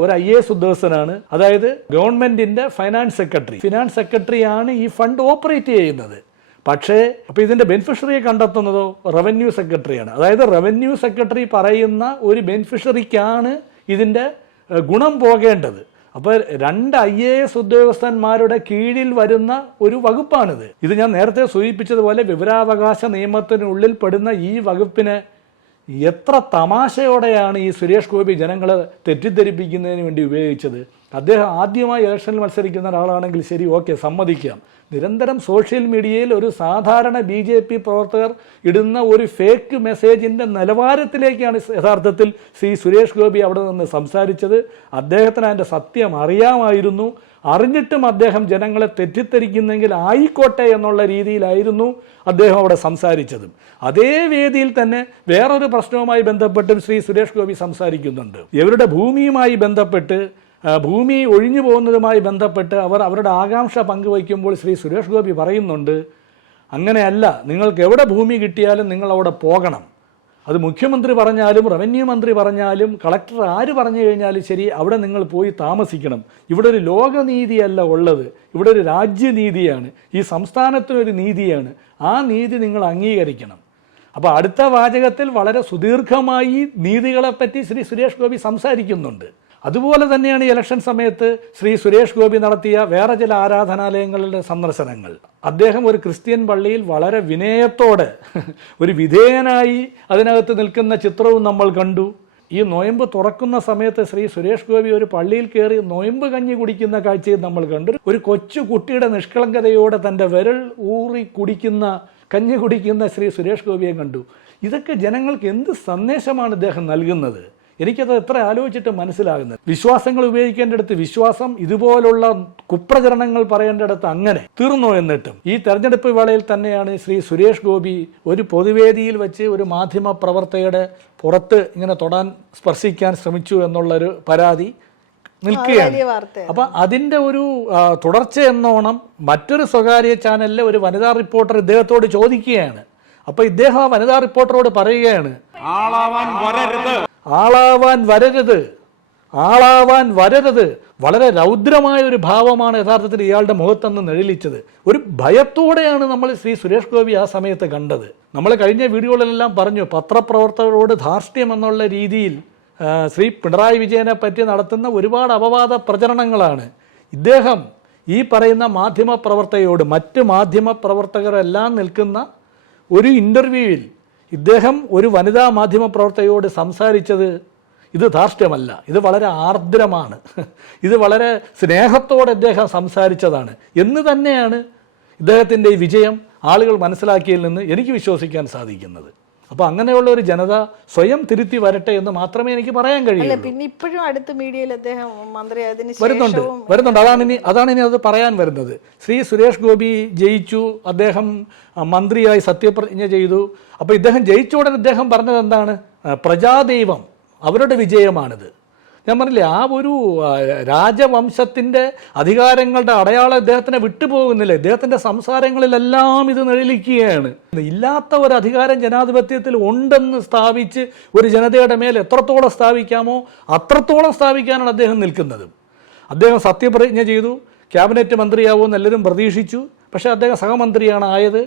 ഒരു IAS ഉദ്യോഗസ്ഥനാണ്. അതായത് ഗവൺമെൻറ്റിൻ്റെ ഫിനാൻസ് സെക്രട്ടറിയാണ് ഈ ഫണ്ട് ഓപ്പറേറ്റ് ചെയ്യുന്നത്. പക്ഷേ അപ്പോൾ ഇതിൻ്റെ ബെനിഫിഷ്യറിയെ കണ്ടെത്തുന്നതോ റവന്യൂ സെക്രട്ടറിയാണ്. അതായത് റവന്യൂ സെക്രട്ടറി പറയുന്ന ഒരു ബെനിഫിഷ്യറിക്കാണ് ഇതിൻ്റെ ഗുണം പോകേണ്ടത്. അപ്പോൾ 2 IAS ഉദ്യോഗസ്ഥന്മാരുടെ കീഴിൽ വരുന്ന ഒരു വകുപ്പാണിത്. ഇത് ഞാൻ നേരത്തെ സൂചിപ്പിച്ചതുപോലെ വിവരാവകാശ നിയമത്തിനുള്ളിൽ പെടുന്ന ഈ വകുപ്പിനെ എത്ര തമാശയോടെയാണ് ഈ സുരേഷ് ഗോപി ജനങ്ങളെ തെറ്റിദ്ധരിപ്പിക്കുന്നതിന് വേണ്ടി ഉപയോഗിച്ചത്. അദ്ദേഹം ആദ്യമായി ഇലക്ഷനിൽ മത്സരിക്കുന്ന ഒരാളാണെങ്കിൽ ശരി, ഓക്കെ, സമ്മതിക്കാം. നിരന്തരം സോഷ്യൽ മീഡിയയിൽ ഒരു സാധാരണ BJP പ്രവർത്തകർ ഇടുന്ന ഒരു ഫേക്ക് മെസ്സേജിൻ്റെ നിലവാരത്തിലേക്കാണ് യഥാർത്ഥത്തിൽ ശ്രീ സുരേഷ് ഗോപി അവിടെ നിന്ന് സംസാരിച്ചത്. അദ്ദേഹത്തിന് അതിൻ്റെ സത്യം അറിയാമായിരുന്നു. അറിഞ്ഞിട്ടും അദ്ദേഹം ജനങ്ങളെ തെറ്റിദ്ധരിക്കുന്നെങ്കിൽ ആയിക്കോട്ടെ എന്നുള്ള രീതിയിലായിരുന്നു അദ്ദേഹം അവിടെ സംസാരിച്ചതും. അതേ വേദിയിൽ തന്നെ വേറൊരു പ്രശ്നവുമായി ബന്ധപ്പെട്ടും ശ്രീ സുരേഷ് ഗോപി സംസാരിക്കുന്നുണ്ട്. ഇവരുടെ ഭൂമിയുമായി ബന്ധപ്പെട്ട്, ഭൂമി ഒഴിഞ്ഞു പോകുന്നതുമായി ബന്ധപ്പെട്ട് അവരുടെ ആകാംക്ഷ പങ്കുവയ്ക്കുമ്പോൾ ശ്രീ സുരേഷ് ഗോപി പറയുന്നുണ്ട്, അങ്ങനെയല്ല, നിങ്ങൾക്ക് എവിടെ ഭൂമി കിട്ടിയാലും നിങ്ങൾ അവിടെ പോകണം. അത് മുഖ്യമന്ത്രി പറഞ്ഞാലും റവന്യൂ മന്ത്രി പറഞ്ഞാലും കളക്ടർ ആര് പറഞ്ഞു കഴിഞ്ഞാലും ശരി, അവിടെ നിങ്ങൾ പോയി താമസിക്കണം. ഇവിടെ ഒരു ലോകനീതിയല്ല ഉള്ളത്, ഇവിടെ ഒരു രാജ്യനീതിയാണ്, ഈ സംസ്ഥാനത്തിനൊരു നീതിയാണ്. ആ നീതി നിങ്ങൾ അംഗീകരിക്കണം. അപ്പോൾ അടുത്ത വാചകത്തിൽ വളരെ സുദീർഘമായി നീതികളെപ്പറ്റി ശ്രീ സുരേഷ് ഗോപി സംസാരിക്കുന്നുണ്ട്. അതുപോലെ തന്നെയാണ് ഇലക്ഷൻ സമയത്ത് ശ്രീ സുരേഷ് ഗോപി നടത്തിയ വേറെ ചില ആരാധനാലയങ്ങളുടെ സന്ദർശനങ്ങൾ. അദ്ദേഹം ഒരു ക്രിസ്ത്യൻ പള്ളിയിൽ വളരെ വിനയത്തോടെ ഒരു വിധേയനായി അതിനകത്ത് നിൽക്കുന്ന ചിത്രവും നമ്മൾ കണ്ടു. ഈ നൊയമ്പ് തുറക്കുന്ന സമയത്ത് ശ്രീ സുരേഷ് ഗോപി ഒരു പള്ളിയിൽ കയറി നൊയമ്പ് കഞ്ഞി കുടിക്കുന്ന കാഴ്ചയും നമ്മൾ കണ്ടു. ഒരു കൊച്ചു കുട്ടിയുടെ നിഷ്കളങ്കതയോടെ തൻ്റെ വിരൽ ഊറി കുടിക്കുന്ന, കഞ്ഞി കുടിക്കുന്ന ശ്രീ സുരേഷ് ഗോപിയെ കണ്ടു. ഇതൊക്കെ ജനങ്ങൾക്ക് എന്ത് സന്ദേശമാണ് ഇദ്ദേഹം നൽകുന്നത്? എനിക്കത് എത്ര ആലോചിച്ചിട്ട് മനസ്സിലാകുന്നത്. വിശ്വാസങ്ങൾ ഉപയോഗിക്കേണ്ടടുത്ത് വിശ്വാസം, ഇതുപോലുള്ള കുപ്രചരണങ്ങൾ പറയേണ്ടടുത്ത് അങ്ങനെ തീർന്നു. എന്നിട്ടും ഈ തെരഞ്ഞെടുപ്പ് വേളയിൽ തന്നെയാണ് ശ്രീ സുരേഷ് ഗോപി ഒരു പൊതുവേദിയിൽ വെച്ച് ഒരു മാധ്യമ പ്രവർത്തകയുടെ പുറത്ത് ഇങ്ങനെ തൊടാൻ, സ്പർശിക്കാൻ ശ്രമിച്ചു എന്നുള്ളൊരു പരാതി നിൽക്കുകയാണ്. അപ്പൊ അതിന്റെ ഒരു തുടർച്ച എന്നോണം മറ്റൊരു സ്വകാര്യ ചാനലിലെ ഒരു വനിതാ റിപ്പോർട്ടർ ഇദ്ദേഹത്തോട് ചോദിക്കുകയാണ്. അപ്പൊ ഇദ്ദേഹം ആ വനിതാ റിപ്പോർട്ടറോട് പറയുകയാണ്, ആളാവാൻ വരരുത്, ആളാവാൻ വരരുത്, ആളാവാൻ വരരുത്. വളരെ രൗദ്രമായ ഒരു ഭാവമാണ് യഥാർത്ഥത്തിൽ ഇയാളുടെ മുഖത്തൊന്ന് നിഴലിച്ചത്. ഒരു ഭയത്തോടെയാണ് നമ്മൾ ശ്രീ സുരേഷ് ഗോപി ആ സമയത്ത് കണ്ടത്. നമ്മൾ കഴിഞ്ഞ വീഡിയോകളിലെല്ലാം പറഞ്ഞു, പത്രപ്രവർത്തകരോട് ധാർഷ്ട്യം എന്നുള്ള രീതിയിൽ ശ്രീ പിണറായി വിജയനെ പറ്റി നടത്തുന്ന ഒരുപാട് അപവാദ പ്രചരണങ്ങളാണ്. ഇദ്ദേഹം ഈ പറയുന്ന മാധ്യമപ്രവർത്തകരോട്, മറ്റ് മാധ്യമപ്രവർത്തകരെല്ലാം നിൽക്കുന്ന ഒരു ഇൻ്റർവ്യൂവിൽ ഇദ്ദേഹം ഒരു വനിതാ മാധ്യമപ്രവർത്തകയോട് സംസാരിച്ചത് ഇത് ധാർഷ്ട്യമല്ല, ഇത് വളരെ ആർദ്രമാണ്, ഇത് വളരെ സ്നേഹത്തോടെ ഇദ്ദേഹം സംസാരിച്ചതാണ് എന്ന് തന്നെയാണ് ഇദ്ദേഹത്തിൻ്റെ ഈ വിജയം ആളുകൾ മനസ്സിലാക്കിയതിൽ നിന്ന് എനിക്ക് വിശ്വസിക്കാൻ സാധിക്കുന്നത്. അപ്പോൾ അങ്ങനെയുള്ള ഒരു ജനത സ്വയം തിരുത്തി വരട്ടെ എന്ന് മാത്രമേ എനിക്ക് പറയാൻ കഴിയൂ. പിന്നെ ഇപ്പോഴും അടുത്ത മീഡിയയിൽ അദ്ദേഹം മന്ത്രിയായതിനു വരുന്നുണ്ട്. അതാണ് ഇനി അത് പറയാൻ വരുന്നത്. ശ്രീ സുരേഷ് ഗോപി ജയിച്ചു, അദ്ദേഹം മന്ത്രിയായി സത്യപ്രതിജ്ഞ ചെയ്തു. അപ്പോൾ ഇദ്ദേഹം ജയിച്ച ഉടനെ ഇദ്ദേഹം പറഞ്ഞത് എന്താണ്? പ്രജാദൈവം, അവരുടെ വിജയമാണിത്. ഞാൻ പറഞ്ഞില്ലേ, ആ ഒരു രാജവംശത്തിൻ്റെ അധികാരങ്ങളുടെ അടയാളം ഇദ്ദേഹത്തിനെ വിട്ടുപോകുന്നില്ല. ഇദ്ദേഹത്തിൻ്റെ സംസാരങ്ങളിലെല്ലാം ഇത് നിഴലിക്കുകയാണ്. ഇല്ലാത്ത ഒരു അധികാരം ജനാധിപത്യത്തിൽ ഉണ്ടെന്ന് സ്ഥാപിച്ച് ഒരു ജനതയുടെ മേൽ എത്രത്തോളം സ്ഥാപിക്കാമോ അത്രത്തോളം സ്ഥാപിക്കാനാണ് അദ്ദേഹം നിൽക്കുന്നത്. അദ്ദേഹം സത്യപ്രതിജ്ഞ ചെയ്തു, ക്യാബിനറ്റ് മന്ത്രിയാവുമെന്ന് എല്ലാവരും പ്രതീക്ഷിച്ചു. പക്ഷേ അദ്ദേഹം സഹമന്ത്രിയാണ് ആയത്.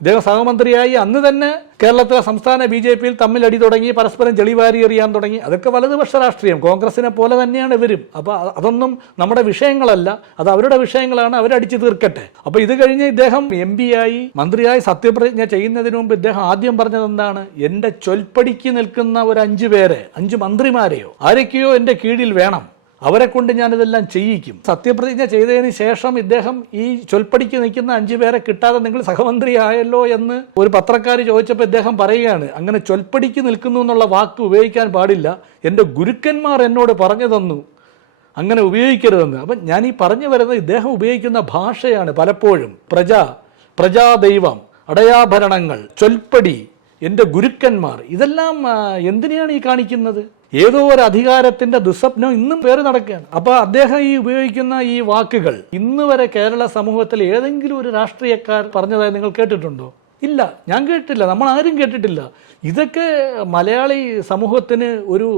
ഇദ്ദേഹം സഹമന്ത്രിയായി അന്ന് തന്നെ കേരളത്തിലെ സംസ്ഥാന BJP-യിൽ തമ്മിലടി തുടങ്ങി, പരസ്പരം ചെളിവാരി എറിയാൻ തുടങ്ങി. അതൊക്കെ വലതുപക്ഷ രാഷ്ട്രീയം, കോൺഗ്രസിനെ പോലെ തന്നെയാണ് ഇവരും. അപ്പോൾ അതൊന്നും നമ്മുടെ വിഷയങ്ങളല്ല, അത് അവരുടെ വിഷയങ്ങളാണ്, അവരടിച്ചു തീർക്കട്ടെ. അപ്പോൾ ഇത് കഴിഞ്ഞ് ഇദ്ദേഹം MP ആയി, മന്ത്രിയായി സത്യപ്രതിജ്ഞ ചെയ്യുന്നതിന് മുമ്പ് ഇദ്ദേഹം ആദ്യം പറഞ്ഞത് എന്താണ്? എൻ്റെ ചൊൽപ്പടിക്ക് നിൽക്കുന്ന ഒരു 5 പേരെ, 5 മന്ത്രിമാരെയോ ആരൊക്കെയോ എൻ്റെ കീഴിൽ വേണം, അവരെ കൊണ്ട് ഞാനിതെല്ലാം ചെയ്യിക്കും. സത്യപ്രതിജ്ഞ ചെയ്തതിന് ശേഷം ഇദ്ദേഹം ഈ ചൊൽപ്പടിക്ക് നിൽക്കുന്ന 5 പേരെ കിട്ടാതെ നിങ്ങൾ സഹമന്ത്രി ആയല്ലോ എന്ന് ഒരു പത്രക്കാർ ചോദിച്ചപ്പോൾ ഇദ്ദേഹം പറയുകയാണ്, അങ്ങനെ ചൊൽപ്പടിക്ക് നിൽക്കുന്നു എന്നുള്ള വാക്ക് ഉപയോഗിക്കാൻ പാടില്ല, എൻ്റെ ഗുരുക്കന്മാർ എന്നോട് പറഞ്ഞു തന്നു അങ്ങനെ ഉപയോഗിക്കരുതെന്ന്. അപ്പം ഞാൻ ഈ പറഞ്ഞു വരുന്നത് ഇദ്ദേഹം ഉപയോഗിക്കുന്ന ഭാഷയാണ് പലപ്പോഴും പ്രജാദൈവം, അടയാഭരണങ്ങൾ, ചൊൽപ്പടി, എൻ്റെ ഗുരുക്കന്മാർ, ഇതെല്ലാം എന്തിനെയാണ് ഈ കാണിക്കുന്നത്? ഏതോ ഒരു അധികാരത്തിന്റെ ദുസ്വപ്നം ഇന്നും പേര് നടക്കുകയാണ്. അപ്പോൾ അദ്ദേഹം ഈ ഉപയോഗിക്കുന്ന ഈ വാക്കുകൾ ഇന്ന് വരെ കേരള സമൂഹത്തിൽ ഏതെങ്കിലും ഒരു രാഷ്ട്രീയക്കാർ പറഞ്ഞതായി നിങ്ങൾ കേട്ടിട്ടുണ്ടോ? ഇല്ല, ഞാൻ കേട്ടിട്ടില്ല, നമ്മൾ ആരും കേട്ടിട്ടില്ല. ഇതൊക്കെ മലയാളി സമൂഹത്തിന് ഒരു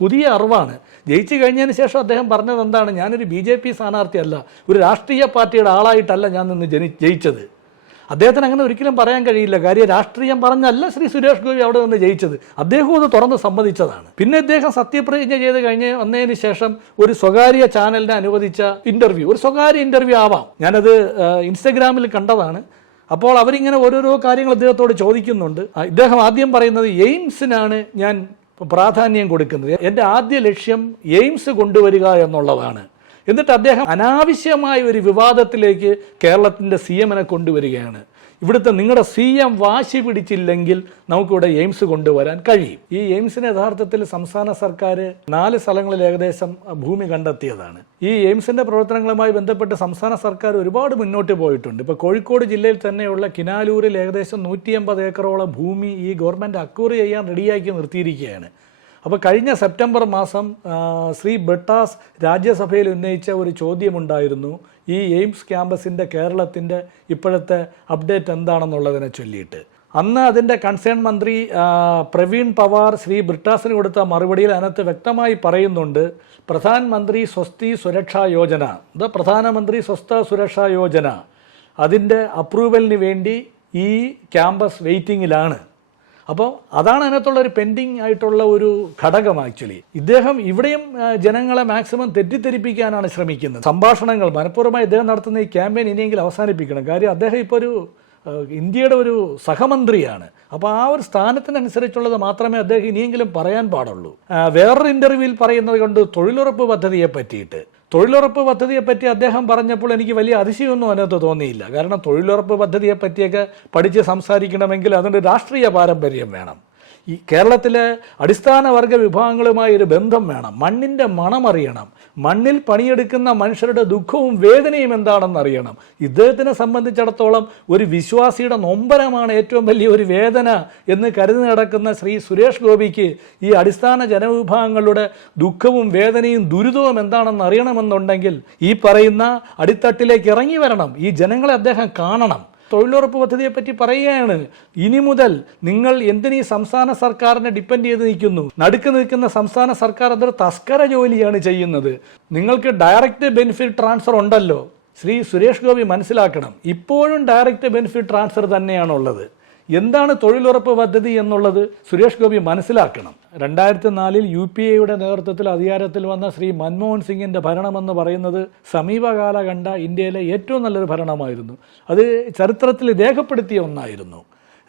പുതിയ അറിവാണ്. ജയിച്ചു കഴിഞ്ഞതിന് ശേഷം അദ്ദേഹം പറഞ്ഞത് എന്താണ്? ഞാനൊരു BJP സ്ഥാനാർത്ഥിയല്ല, ഒരു രാഷ്ട്രീയ പാർട്ടിയുടെ ആളായിട്ടല്ല ഞാൻ നിന്ന് ജയിച്ചത്. അദ്ദേഹത്തിന് അങ്ങനെ ഒരിക്കലും പറയാൻ കഴിയില്ല. കാര്യം രാഷ്ട്രീയം പറഞ്ഞല്ല ശ്രീ സുരേഷ് ഗോപി അവിടെ നിന്ന് ജയിച്ചത്. അദ്ദേഹവും അത് തുറന്ന് സമ്മതിച്ചതാണ്. പിന്നെ അദ്ദേഹം സത്യപ്രതിജ്ഞ ചെയ്ത് വന്നതിന് ശേഷം ഒരു സ്വകാര്യ ചാനലിനെ അനുവദിച്ച ഇന്റർവ്യൂ, ഒരു സ്വകാര്യ ഇന്റർവ്യൂ ആവാം, ഞാനത് ഇൻസ്റ്റഗ്രാമിൽ കണ്ടതാണ്. അപ്പോൾ അവരിങ്ങനെ ഓരോരോ കാര്യങ്ങൾ അദ്ദേഹത്തോട് ചോദിക്കുന്നുണ്ട്. ഇദ്ദേഹം ആദ്യം പറയുന്നത് എയിംസിനാണ് ഞാൻ പ്രാധാന്യം കൊടുക്കുന്നത്, എൻ്റെ ആദ്യ ലക്ഷ്യം എയിംസ് കൊണ്ടുവരിക എന്നുള്ളതാണ്. എന്നിട്ട് അദ്ദേഹം അനാവശ്യമായ ഒരു വിവാദത്തിലേക്ക് കേരളത്തിൻ്റെ CM-നെ കൊണ്ടുവരികയാണ്. ഇവിടുത്തെ നിങ്ങളുടെ CM വാശി പിടിച്ചില്ലെങ്കിൽ നമുക്കിവിടെ എയിംസ് കൊണ്ടുവരാൻ കഴിയും. ഈ എയിംസിന് യഥാർത്ഥത്തിൽ സംസ്ഥാന സർക്കാർ 4 സ്ഥലങ്ങളിൽ ഏകദേശം ഭൂമി കണ്ടെത്തിയതാണ്. ഈ എയിംസിൻ്റെ പ്രവർത്തനങ്ങളുമായി ബന്ധപ്പെട്ട് സംസ്ഥാന സർക്കാർ ഒരുപാട് മുന്നോട്ട് പോയിട്ടുണ്ട്. ഇപ്പോൾ കോഴിക്കോട് ജില്ലയിൽ തന്നെയുള്ള കിനാലൂരിൽ ഏകദേശം 150 ഏക്കറോളം ഭൂമി ഈ ഗവൺമെൻറ് അക്വയർ ചെയ്യാൻ റെഡിയാക്കി നിർത്തിയിരിക്കുകയാണ്. അപ്പോൾ കഴിഞ്ഞ സെപ്റ്റംബർ മാസം ശ്രീ ബ്രിട്ടാസ് രാജ്യസഭയിൽ ഉന്നയിച്ച ഒരു ചോദ്യമുണ്ടായിരുന്നു, ഈ എയിംസ് ക്യാമ്പസിൻ്റെ കേരളത്തിൻ്റെ ഇപ്പോഴത്തെ അപ്ഡേറ്റ് എന്താണെന്നുള്ളതിനെ ചൊല്ലിയിട്ട്. അന്ന് അതിൻ്റെ കൺസേൺ മന്ത്രി പ്രവീൺ പവാർ ശ്രീ ബ്രിട്ടാസിന് കൊടുത്ത മറുപടിയിൽ അതിനകത്ത് വ്യക്തമായി പറയുന്നുണ്ട്, പ്രധാനമന്ത്രി സ്വസ്തി സുരക്ഷാ യോജന, പ്രധാനമന്ത്രി സ്വസ്ഥ സുരക്ഷാ യോജന, അതിൻ്റെ അപ്രൂവലിന് വേണ്ടി ഈ ക്യാമ്പസ് വെയിറ്റിങ്ങിലാണ്. അപ്പോൾ അതാണ് അതിനകത്തുള്ള ഒരു പെൻഡിങ് ആയിട്ടുള്ള ഒരു ഘടകം. ആക്ച്വലി ഇദ്ദേഹം ഇവിടെയും ജനങ്ങളെ മാക്സിമം തെറ്റിദ്ധരിപ്പിക്കാനാണ് ശ്രമിക്കുന്നത്. സംഭാഷണങ്ങൾ മനഃപൂർവ്വമായി ഇദ്ദേഹം നടത്തുന്ന ഈ ക്യാമ്പയിൻ ഇനിയെങ്കിലും അവസാനിപ്പിക്കണം. കാര്യം അദ്ദേഹം ഇപ്പോൾ ഒരു ഇന്ത്യയുടെ ഒരു സഹമന്ത്രിയാണ്. അപ്പോൾ ആ ഒരു സ്ഥാനത്തിനനുസരിച്ചുള്ളത് മാത്രമേ അദ്ദേഹം ഇനിയെങ്കിലും പറയാൻ പാടുള്ളൂ. വേറൊരു ഇൻ്റർവ്യൂവിൽ പറയുന്നത് കൊണ്ട് തൊഴിലുറപ്പ് പദ്ധതിയെ പറ്റി അദ്ദേഹം പറഞ്ഞപ്പോൾ എനിക്ക് വലിയ അതിശയമൊന്നും അതിനകത്ത് തോന്നിയില്ല. കാരണം തൊഴിലുറപ്പ് പദ്ധതിയെ പറ്റിയൊക്കെ പഠിച്ച് സംസാരിക്കണമെങ്കിൽ അതിൻ്റെ രാഷ്ട്രീയ പാരമ്പര്യം വേണം. ഈ കേരളത്തിലെ അടിസ്ഥാന വർഗ വിഭാഗങ്ങളുമായി ഒരു ബന്ധം വേണം. മണ്ണിൻ്റെ മണമറിയണം. മണ്ണിൽ പണിയെടുക്കുന്ന മനുഷ്യരുടെ ദുഃഖവും വേദനയും എന്താണെന്ന് അറിയണം. ഇദ്ദേഹത്തിനെ സംബന്ധിച്ചിടത്തോളം ഒരു വിശ്വാസിയുടെ നൊമ്പരമാണ് ഏറ്റവും വലിയ ഒരു വേദന എന്ന് കരുതി നടക്കുന്ന ശ്രീ സുരേഷ് ഗോപിക്ക് ഈ അടിസ്ഥാന ജനവിഭാഗങ്ങളുടെ ദുഃഖവും വേദനയും ദുരിതവും എന്താണെന്ന് അറിയണമെന്നുണ്ടെങ്കിൽ ഈ പറയുന്ന അടിത്തട്ടിലേക്ക് ഇറങ്ങി വരണം. ഈ ജനങ്ങളെ അദ്ദേഹം കാണണം. തൊഴിലുറപ്പ് പദ്ധതിയെപ്പറ്റി പറയുകയാണ്, ഇനി മുതൽ നിങ്ങൾ എന്തിനീ സംസ്ഥാന സർക്കാരിനെ ഡിപ്പെൻഡ് ചെയ്ത് നിൽക്കുന്നു? നടുക്ക് നിൽക്കുന്ന സംസ്ഥാന സർക്കാർ അതൊരു തസ്കര ജോലിയാണ് ചെയ്യുന്നത്. നിങ്ങൾക്ക് ഡയറക്റ്റ് ബെനിഫിറ്റ് ട്രാൻസ്ഫർ ഉണ്ടല്ലോ. ശ്രീ സുരേഷ് ഗോപി മനസ്സിലാക്കണം, ഇപ്പോഴും ഡയറക്റ്റ് ബെനിഫിറ്റ് ട്രാൻസ്ഫർ തന്നെയാണുള്ളത്. എന്താണ് തൊഴിലുറപ്പ് പദ്ധതി എന്നുള്ളത് സുരേഷ് ഗോപി മനസ്സിലാക്കണം. 2004 UPA-യുടെ നേതൃത്വത്തിൽ അധികാരത്തിൽ വന്ന ശ്രീ മൻമോഹൻ സിംഗിൻ്റെ ഭരണമെന്ന് പറയുന്നത് സമീപകാല കണ്ട ഇന്ത്യയിലെ ഏറ്റവും നല്ലൊരു ഭരണമായിരുന്നു. അത് ചരിത്രത്തിൽ രേഖപ്പെടുത്തിയ ഒന്നായിരുന്നു.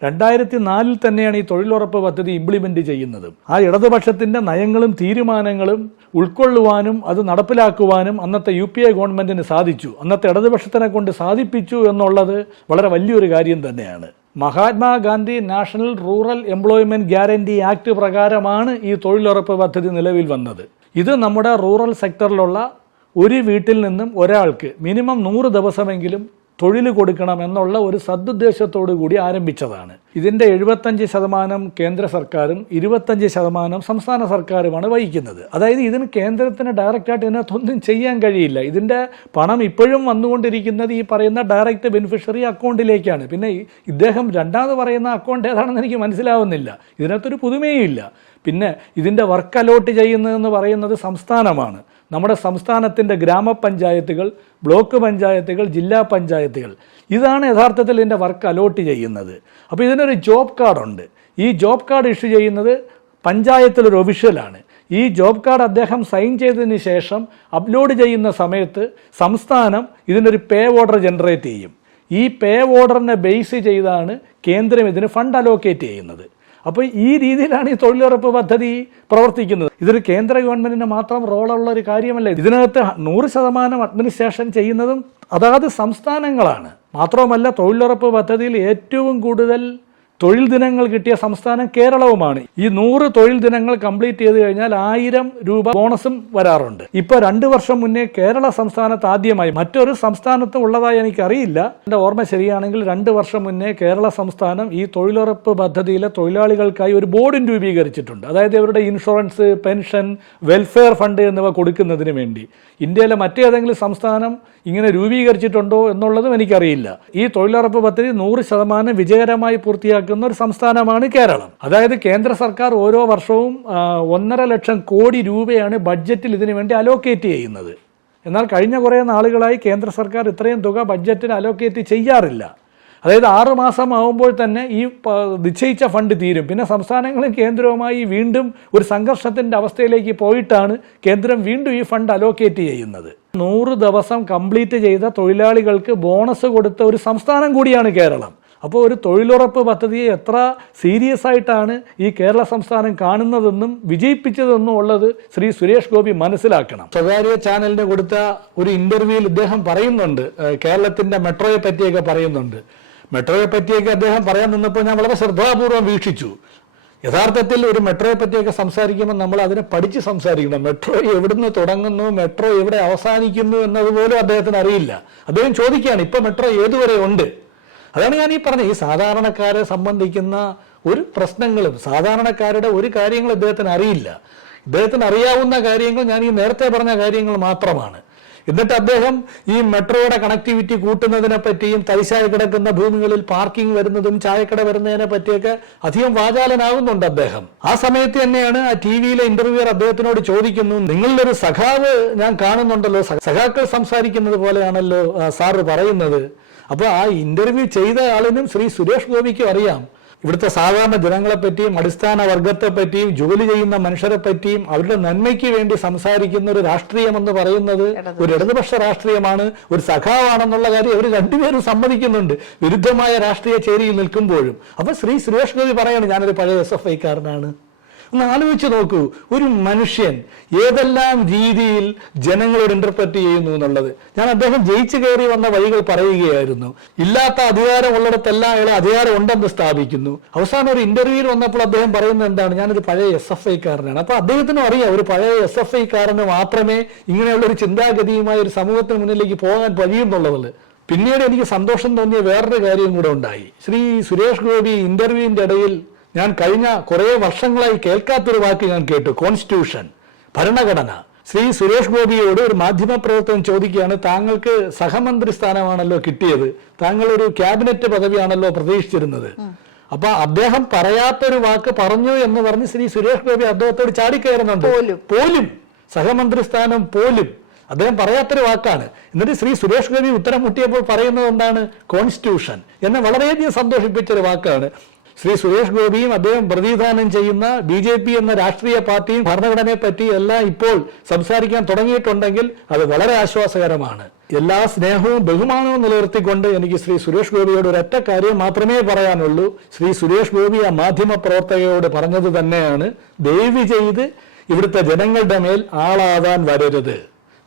2004 തന്നെയാണ് ഈ തൊഴിലുറപ്പ് പദ്ധതി ഇംപ്ലിമെൻ്റ് ചെയ്യുന്നത്. ആ ഇടതുപക്ഷത്തിൻ്റെ നയങ്ങളും തീരുമാനങ്ങളും ഉൾക്കൊള്ളുവാനും അത് നടപ്പിലാക്കുവാനും അന്നത്തെ UPA ഗവൺമെൻറ്റിന് സാധിച്ചു. അന്നത്തെ ഇടതുപക്ഷത്തിനെ കൊണ്ട് സാധിപ്പിച്ചു എന്നുള്ളത് വളരെ വലിയൊരു കാര്യം തന്നെയാണ്. Mahatma Gandhi national rural employment guarantee act പ്രകാരമാണ് ഈ തൊഴിലുറപ്പ് പദ്ധതി നിലവിൽ വന്നത്. ഇത് നമ്മുടെ റൂറൽ സെക്ടറിലുള്ള ഒരു വീട്ടിൽ നിന്നും ഒരാൾക്ക് മിനിമം 100 ദിവസമെങ്കിലും തൊഴിൽ കൊടുക്കണം എന്നുള്ള ഒരു സദുദ്ദേശത്തോടു കൂടി ആരംഭിച്ചതാണ്. ഇതിൻ്റെ 75% കേന്ദ്ര സർക്കാരും 25% സംസ്ഥാന സർക്കാരുമാണ് വഹിക്കുന്നത്. അതായത് ഇതിന് കേന്ദ്രത്തിന് ഡയറക്റ്റായിട്ട് ഇതിനകത്തൊന്നും ചെയ്യാൻ കഴിയില്ല. ഇതിൻ്റെ പണം ഇപ്പോഴും വന്നുകൊണ്ടിരിക്കുന്നത് ഈ പറയുന്ന ഡയറക്റ്റ് ബെനിഫിഷ്യറി അക്കൗണ്ടിലേക്കാണ്. പിന്നെ ഇദ്ദേഹം രണ്ടാമത് പറയുന്ന അക്കൗണ്ട് ഏതാണെന്ന് എനിക്ക് മനസ്സിലാവുന്നില്ല. ഇതിനകത്തൊരു പുതുമയും ഇല്ല. പിന്നെ ഇതിൻ്റെ വർക്ക് അലോട്ട് ചെയ്യുന്നതെന്ന് പറയുന്നത് സംസ്ഥാനമാണ്. നമ്മുടെ സംസ്ഥാനത്തിൻ്റെ ഗ്രാമപഞ്ചായത്തുകൾ, ബ്ലോക്ക് പഞ്ചായത്തുകൾ, ജില്ലാ പഞ്ചായത്തുകൾ, ഇതാണ് യഥാർത്ഥത്തിൽ ഇതിൻ്റെ വർക്ക് അലോട്ട് ചെയ്യുന്നത്. അപ്പോൾ ഇതിനൊരു ജോബ് കാർഡുണ്ട്. ഈ ജോബ് കാർഡ് ഇഷ്യൂ ചെയ്യുന്നത് പഞ്ചായത്തിലൊരു ഒഫീഷ്യലാണ്. ഈ ജോബ് കാർഡ് അദ്ദേഹം സൈൻ ചെയ്തതിന് ശേഷം അപ്ലോഡ് ചെയ്യുന്ന സമയത്ത് സംസ്ഥാനം ഇതിനൊരു പേ ഓർഡർ ജനറേറ്റ് ചെയ്യും. ഈ പേ ഓർഡറിനെ ബേസ് ചെയ്താണ് കേന്ദ്രം ഇതിന് ഫണ്ട് അലോക്കേറ്റ് ചെയ്യുന്നത്. അപ്പോൾ ഈ രീതിയിലാണ് ഈ തൊഴിലുറപ്പ് പദ്ധതി പ്രവർത്തിക്കുന്നത്. ഇതൊരു കേന്ദ്ര ഗവൺമെൻറ്റിന് മാത്രം റോളുള്ള ഒരു കാര്യമല്ല. ഇതിനകത്ത് 100% അഡ്മിനിസ്ട്രേഷൻ ചെയ്യുന്നതും അതാത് സംസ്ഥാനങ്ങളാണ്. മാത്രവുമല്ല തൊഴിലുറപ്പ് പദ്ധതിയിൽ ഏറ്റവും കൂടുതൽ തൊഴിൽ ദിനങ്ങൾ കിട്ടിയ സംസ്ഥാനം കേരളവുമാണ്. ഈ 100 തൊഴിൽ ദിനങ്ങൾ കംപ്ലീറ്റ് ചെയ്ത് കഴിഞ്ഞാൽ 1000 രൂപ ബോണസും വരാറുണ്ട്. ഇപ്പോൾ 2 വർഷം മുന്നേ കേരള സംസ്ഥാനത്ത് ആദ്യമായി, മറ്റൊരു സംസ്ഥാനത്തും ഉള്ളതായി എനിക്കറിയില്ല, എൻ്റെ ഓർമ്മ ശരിയാണെങ്കിൽ 2 വർഷം മുന്നേ കേരള സംസ്ഥാനം ഈ തൊഴിലുറപ്പ് പദ്ധതിയിലെ തൊഴിലാളികൾക്കായി ഒരു ബോർഡും രൂപീകരിച്ചിട്ടുണ്ട്. അതായത് അവരുടെ ഇൻഷുറൻസ്, പെൻഷൻ, വെൽഫെയർ ഫണ്ട് എന്നിവ കൊടുക്കുന്നതിന് വേണ്ടി. ഇന്ത്യയിലെ മറ്റേതെങ്കിലും സംസ്ഥാനം ഇങ്ങനെ രൂപീകരിച്ചിട്ടുണ്ടോ എന്നുള്ളതും എനിക്കറിയില്ല. ഈ തൊഴിലുറപ്പ് പദ്ധതി 100% വിജയകരമായി പൂർത്തിയാക്കുന്ന ഒരു സംസ്ഥാനമാണ് കേരളം. അതായത് കേന്ദ്ര സർക്കാർ ഓരോ വർഷവും 1.5 ലക്ഷം കോടി രൂപയാണ് ബഡ്ജറ്റിൽ ഇതിനു വേണ്ടി അലോക്കേറ്റ് ചെയ്യുന്നത്. എന്നാൽ കഴിഞ്ഞ കുറേ നാളുകളായി കേന്ദ്ര സർക്കാർ ഇത്രയും തുക ബഡ്ജറ്റിന് അലോക്കേറ്റ് ചെയ്യാറില്ല. അതായത് 6 മാസം ആകുമ്പോൾ തന്നെ ഈ നിശ്ചയിച്ച ഫണ്ട് തീരും. പിന്നെ സംസ്ഥാനങ്ങളും കേന്ദ്രവുമായി വീണ്ടും ഒരു സംഘർഷത്തിൻ്റെ അവസ്ഥയിലേക്ക് പോയിട്ടാണ് കേന്ദ്രം വീണ്ടും ഈ ഫണ്ട് അലോക്കേറ്റ് ചെയ്യുന്നത്. 100 ദിവസം കംപ്ലീറ്റ് ചെയ്ത തൊഴിലാളികൾക്ക് ബോണസ് കൊടുത്ത ഒരു സംസ്ഥാനം കൂടിയാണ് കേരളം. അപ്പോൾ ഒരു തൊഴിലുറപ്പ് പദ്ധതിയെ എത്ര സീരിയസ് ആയിട്ടാണ് ഈ കേരള സംസ്ഥാനം കാണുന്നതെന്നും വിജയിപ്പിച്ചതെന്നും ഉള്ളത് ശ്രീ സുരേഷ് ഗോപി മനസ്സിലാക്കണം. സ്വകാര്യ ചാനലിന് കൊടുത്ത ഒരു ഇന്റർവ്യൂവിൽ ഇദ്ദേഹം പറയുന്നുണ്ട്, കേരളത്തിന്റെ മെട്രോയെ പറ്റിയൊക്കെ പറയുന്നുണ്ട്. മെട്രോയെ പറ്റിയൊക്കെ അദ്ദേഹം പറയാൻ നിന്നപ്പോൾ ഞാൻ വളരെ ശ്രദ്ധാപൂർവം വീക്ഷിച്ചു. യഥാർത്ഥത്തിൽ ഒരു മെട്രോയെ പറ്റിയൊക്കെ സംസാരിക്കുമ്പോൾ നമ്മൾ അതിനെ പഠിച്ച് സംസാരിക്കണം. മെട്രോ എവിടുന്ന് തുടങ്ങുന്നു, മെട്രോ എവിടെ അവസാനിക്കുന്നു എന്നതുപോലും അദ്ദേഹത്തിന് അറിയില്ല. അദ്ദേഹം ചോദിക്കുകയാണ് ഇപ്പൊ മെട്രോ ഏതുവരെ ഉണ്ട്. അതാണ് ഞാൻ ഈ പറഞ്ഞത്, ഈ സാധാരണക്കാരെ സംബന്ധിക്കുന്ന ഒരു പ്രശ്നങ്ങളും സാധാരണക്കാരുടെ ഒരു കാര്യങ്ങളും ഇദ്ദേഹത്തിന് അറിയില്ല. ഇദ്ദേഹത്തിന് അറിയാവുന്ന കാര്യങ്ങൾ ഞാൻ ഈ നേരത്തെ പറഞ്ഞ കാര്യങ്ങൾ മാത്രമാണ്. എന്നിട്ട് അദ്ദേഹം ഈ മെട്രോയുടെ കണക്ടിവിറ്റി കൂട്ടുന്നതിനെ പറ്റിയും തരിശായി കിടക്കുന്ന ഭൂമികളിൽ പാർക്കിംഗ് വരുന്നതും ചായക്കട വരുന്നതിനെ പറ്റിയൊക്കെ അധികം വാചാലനാകുന്നുണ്ട് അദ്ദേഹം. ആ സമയത്ത് തന്നെയാണ് ആ ടിവിയിലെ ഇന്റർവ്യൂവർ അദ്ദേഹത്തിനോട് ചോദിക്കുന്നു, നിങ്ങളിലൊരു സഖാവ് ഞാൻ കാണുന്നുണ്ടല്ലോ, സഖാക്കൾ സംസാരിക്കുന്നത് പോലെയാണല്ലോ സാറ് പറയുന്നത്. അപ്പൊ ആ ഇന്റർവ്യൂ ചെയ്ത ആളിനും ശ്രീ സുരേഷ് ഗോപിക്കും അറിയാം ഇവിടുത്തെ സാധാരണ ജനങ്ങളെ പറ്റിയും അടിസ്ഥാന വർഗത്തെ പറ്റിയും ജോലി ചെയ്യുന്ന മനുഷ്യരെ പറ്റിയും അവരുടെ നന്മയ്ക്ക് വേണ്ടി സംസാരിക്കുന്ന ഒരു രാഷ്ട്രീയം എന്ന് പറയുന്നത് ഒരു ഇടതുപക്ഷ രാഷ്ട്രീയമാണ്, ഒരു സഖാവാണെന്നുള്ള കാര്യം അവർ രണ്ടുപേരും സമ്മതിക്കുന്നുണ്ട് വിരുദ്ധമായ രാഷ്ട്രീയ ചേരിയിൽ നിൽക്കുമ്പോഴും. അപ്പൊ ശ്രീ സുരേഷ് ഗോപി പറയാണ് ഞാനൊരു പഴയ SFI കാരനാണ്. ഒന്ന് ആലോചിച്ച് നോക്കൂ, ഒരു മനുഷ്യൻ ഏതെല്ലാം രീതിയിൽ ജനങ്ങളോട് ഇന്റർപ്രറ്റ് ചെയ്യുന്നു എന്നുള്ളത്. ഞാൻ അദ്ദേഹം ജയിച്ചു കയറി വന്ന വഴികൾ പറയുകയായിരുന്നു. ഇല്ലാത്ത അധികാരം ഉള്ളിടത്തെല്ലാം അയാൾ അധികാരം ഉണ്ടെന്ന് സ്ഥാപിക്കുന്നു. അവസാനം ഒരു ഇന്റർവ്യൂവിൽ വന്നപ്പോൾ അദ്ദേഹം പറയുന്നത് എന്താണ്, ഞാനൊരു പഴയ SFI കാരനാണ്. അപ്പൊ അദ്ദേഹത്തിനും അറിയാം ഒരു പഴയ SFI കാരന് മാത്രമേ ഇങ്ങനെയുള്ള ഒരു ചിന്താഗതിയുമായി ഒരു സമൂഹത്തിന് മുന്നിലേക്ക് പോകാൻ കഴിയുന്നുള്ളത്. പിന്നീട് എനിക്ക് സന്തോഷം തോന്നിയ വേറൊരു കാര്യം കൂടെ ഉണ്ടായി. ശ്രീ സുരേഷ് ഗോപി ഇന്റർവ്യൂവിന്റെ ഇടയിൽ ഞാൻ കഴിഞ്ഞ കുറേ വർഷങ്ങളായി കേൾക്കാത്തൊരു വാക്ക് ഞാൻ കേട്ടു, കോൺസ്റ്റിറ്റ്യൂഷൻ, ഭരണഘടന. ശ്രീ സുരേഷ് ഗോപിയോട് ഒരു മാധ്യമപ്രവർത്തകൻ ചോദിക്കുകയാണ്, താങ്കൾക്ക് സഹമന്ത്രി സ്ഥാനമാണല്ലോ കിട്ടിയത്, താങ്കൾ ഒരു ക്യാബിനറ്റ് പദവിയാണല്ലോ പ്രതീക്ഷിച്ചിരുന്നത്. അപ്പൊ അദ്ദേഹം പറയാത്തൊരു വാക്ക് പറഞ്ഞു എന്ന് പറഞ്ഞ് ശ്രീ സുരേഷ് ഗോപി അദ്ദേഹത്തോട് ചാടിക്കയറുന്നുണ്ട്. പോലും സഹമന്ത്രി സ്ഥാനം പോലും അദ്ദേഹം പറയാത്തൊരു വാക്കാണ്. എന്നിട്ട് ശ്രീ സുരേഷ് ഗോപി ഉത്തരം മുട്ടിയപ്പോൾ പറയുന്നത് എന്താണ്, കോൺസ്റ്റിറ്റ്യൂഷൻ. എന്നെ വളരെയധികം സന്തോഷിപ്പിച്ചൊരു വാക്കാണ്. ശ്രീ സുരേഷ് ഗോപിയും അദ്ദേഹം പ്രതിനിധാനം ചെയ്യുന്ന BJP എന്ന രാഷ്ട്രീയ പാർട്ടിയും ഭരണഘടനയെ പറ്റി എല്ലാം ഇപ്പോൾ സംസാരിക്കാൻ തുടങ്ങിയിട്ടുണ്ടെങ്കിൽ അത് വളരെ ആശ്വാസകരമാണ്. എല്ലാ സ്നേഹവും ബഹുമാനവും നിലനിർത്തിക്കൊണ്ട് എനിക്ക് ശ്രീ സുരേഷ് ഗോപിയോട് ഒരൊറ്റ കാര്യം മാത്രമേ പറയാനുള്ളൂ. ശ്രീ സുരേഷ് ഗോപി ആ മാധ്യമ പ്രവർത്തകയോട് പറഞ്ഞത് തന്നെയാണ്, ദയവ് ചെയ്ത് ഇവിടുത്തെ ജനങ്ങളുടെ മേൽ ആളാവാൻ വരരുത്,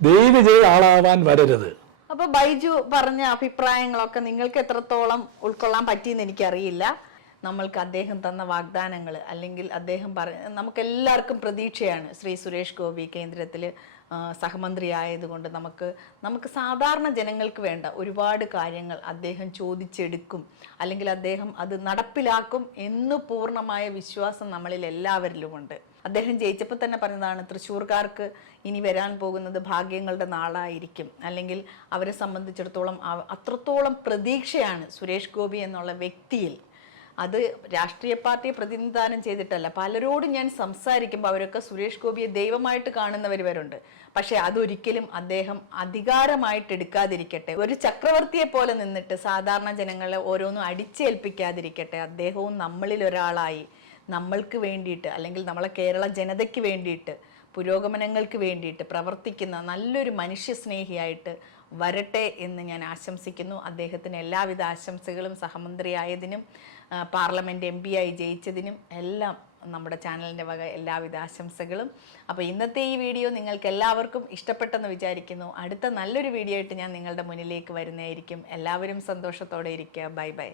ദയവ് ചെയ്ത് ആളാവാൻ വരരുത്. അപ്പൊ ബൈജു പറഞ്ഞ അഭിപ്രായങ്ങളൊക്കെ നിങ്ങൾക്ക് എത്രത്തോളം ഉൾക്കൊള്ളാൻ പറ്റിയെന്ന് എനിക്കറിയില്ല. നമ്മൾക്ക് അദ്ദേഹം തന്ന വാഗ്ദാനങ്ങൾ അല്ലെങ്കിൽ അദ്ദേഹം നമുക്ക് എല്ലാവർക്കും പ്രതീക്ഷയാണ്. ശ്രീ സുരേഷ് ഗോപി കേന്ദ്രത്തിൽ സഹമന്ത്രി ആയതുകൊണ്ട് നമുക്ക് സാധാരണ ജനങ്ങൾക്ക് വേണ്ട ഒരുപാട് കാര്യങ്ങൾ അദ്ദേഹം ചോദിച്ചെടുക്കും, അല്ലെങ്കിൽ അദ്ദേഹം അത് നടപ്പിലാക്കും എന്ന് പൂർണ്ണമായ വിശ്വാസം നമ്മളിൽ എല്ലാവരിലുമുണ്ട്. അദ്ദേഹം ജയിച്ചപ്പോൾ തന്നെ പറഞ്ഞതാണ്, തൃശ്ശൂർക്കാർക്ക് ഇനി വരാൻ പോകുന്നത് ഭാഗ്യങ്ങളുടെ നാളായിരിക്കും, അല്ലെങ്കിൽ അവരെ സംബന്ധിച്ചിടത്തോളം അത്രത്തോളം പ്രതീക്ഷയാണ് സുരേഷ് ഗോപി എന്നുള്ള വ്യക്തിയിൽ. അത് രാഷ്ട്രീയ പാർട്ടിയെ പ്രതിനിധാനം ചെയ്തിട്ടല്ല. പലരോടും ഞാൻ സംസാരിക്കുമ്പോൾ അവരൊക്കെ സുരേഷ് ഗോപിയെ ദൈവമായിട്ട് കാണുന്നവർ വരുണ്ട്. പക്ഷെ അതൊരിക്കലും അദ്ദേഹം അധികാരമായിട്ട് എടുക്കാതിരിക്കട്ടെ, ഒരു ചക്രവർത്തിയെ പോലെ നിന്നിട്ട് സാധാരണ ജനങ്ങളെ ഓരോന്നും അടിച്ചേൽപ്പിക്കാതിരിക്കട്ടെ. അദ്ദേഹവും നമ്മളിൽ ഒരാളായി നമ്മൾക്ക് വേണ്ടിയിട്ട്, അല്ലെങ്കിൽ നമ്മളെ കേരള ജനതയ്ക്ക് വേണ്ടിയിട്ട്, പുരോഗമനങ്ങൾക്ക് വേണ്ടിയിട്ട് പ്രവർത്തിക്കുന്ന നല്ലൊരു മനുഷ്യസ്നേഹിയായിട്ട് വരട്ടെ എന്ന് ഞാൻ ആശംസിക്കുന്നു. അദ്ദേഹത്തിന് എല്ലാവിധ ആശംസകളും, സഹമന്ത്രിയായതിനും പാർലമെൻറ്റ് MP ആയി ജയിച്ചതിനും എല്ലാം നമ്മുടെ ചാനലിൻ്റെ വക എല്ലാവിധ ആശംസകളും. അപ്പോൾ ഇന്നത്തെ ഈ വീഡിയോ നിങ്ങൾക്ക് എല്ലാവർക്കും ഇഷ്ടപ്പെട്ടെന്ന് വിചാരിക്കുന്നു. അടുത്ത നല്ലൊരു വീഡിയോ ആയിട്ട് ഞാൻ നിങ്ങളുടെ മുന്നിലേക്ക് വരുന്നതായിരിക്കും. എല്ലാവരും സന്തോഷത്തോടെ ഇരിക്കുക. Bye bye.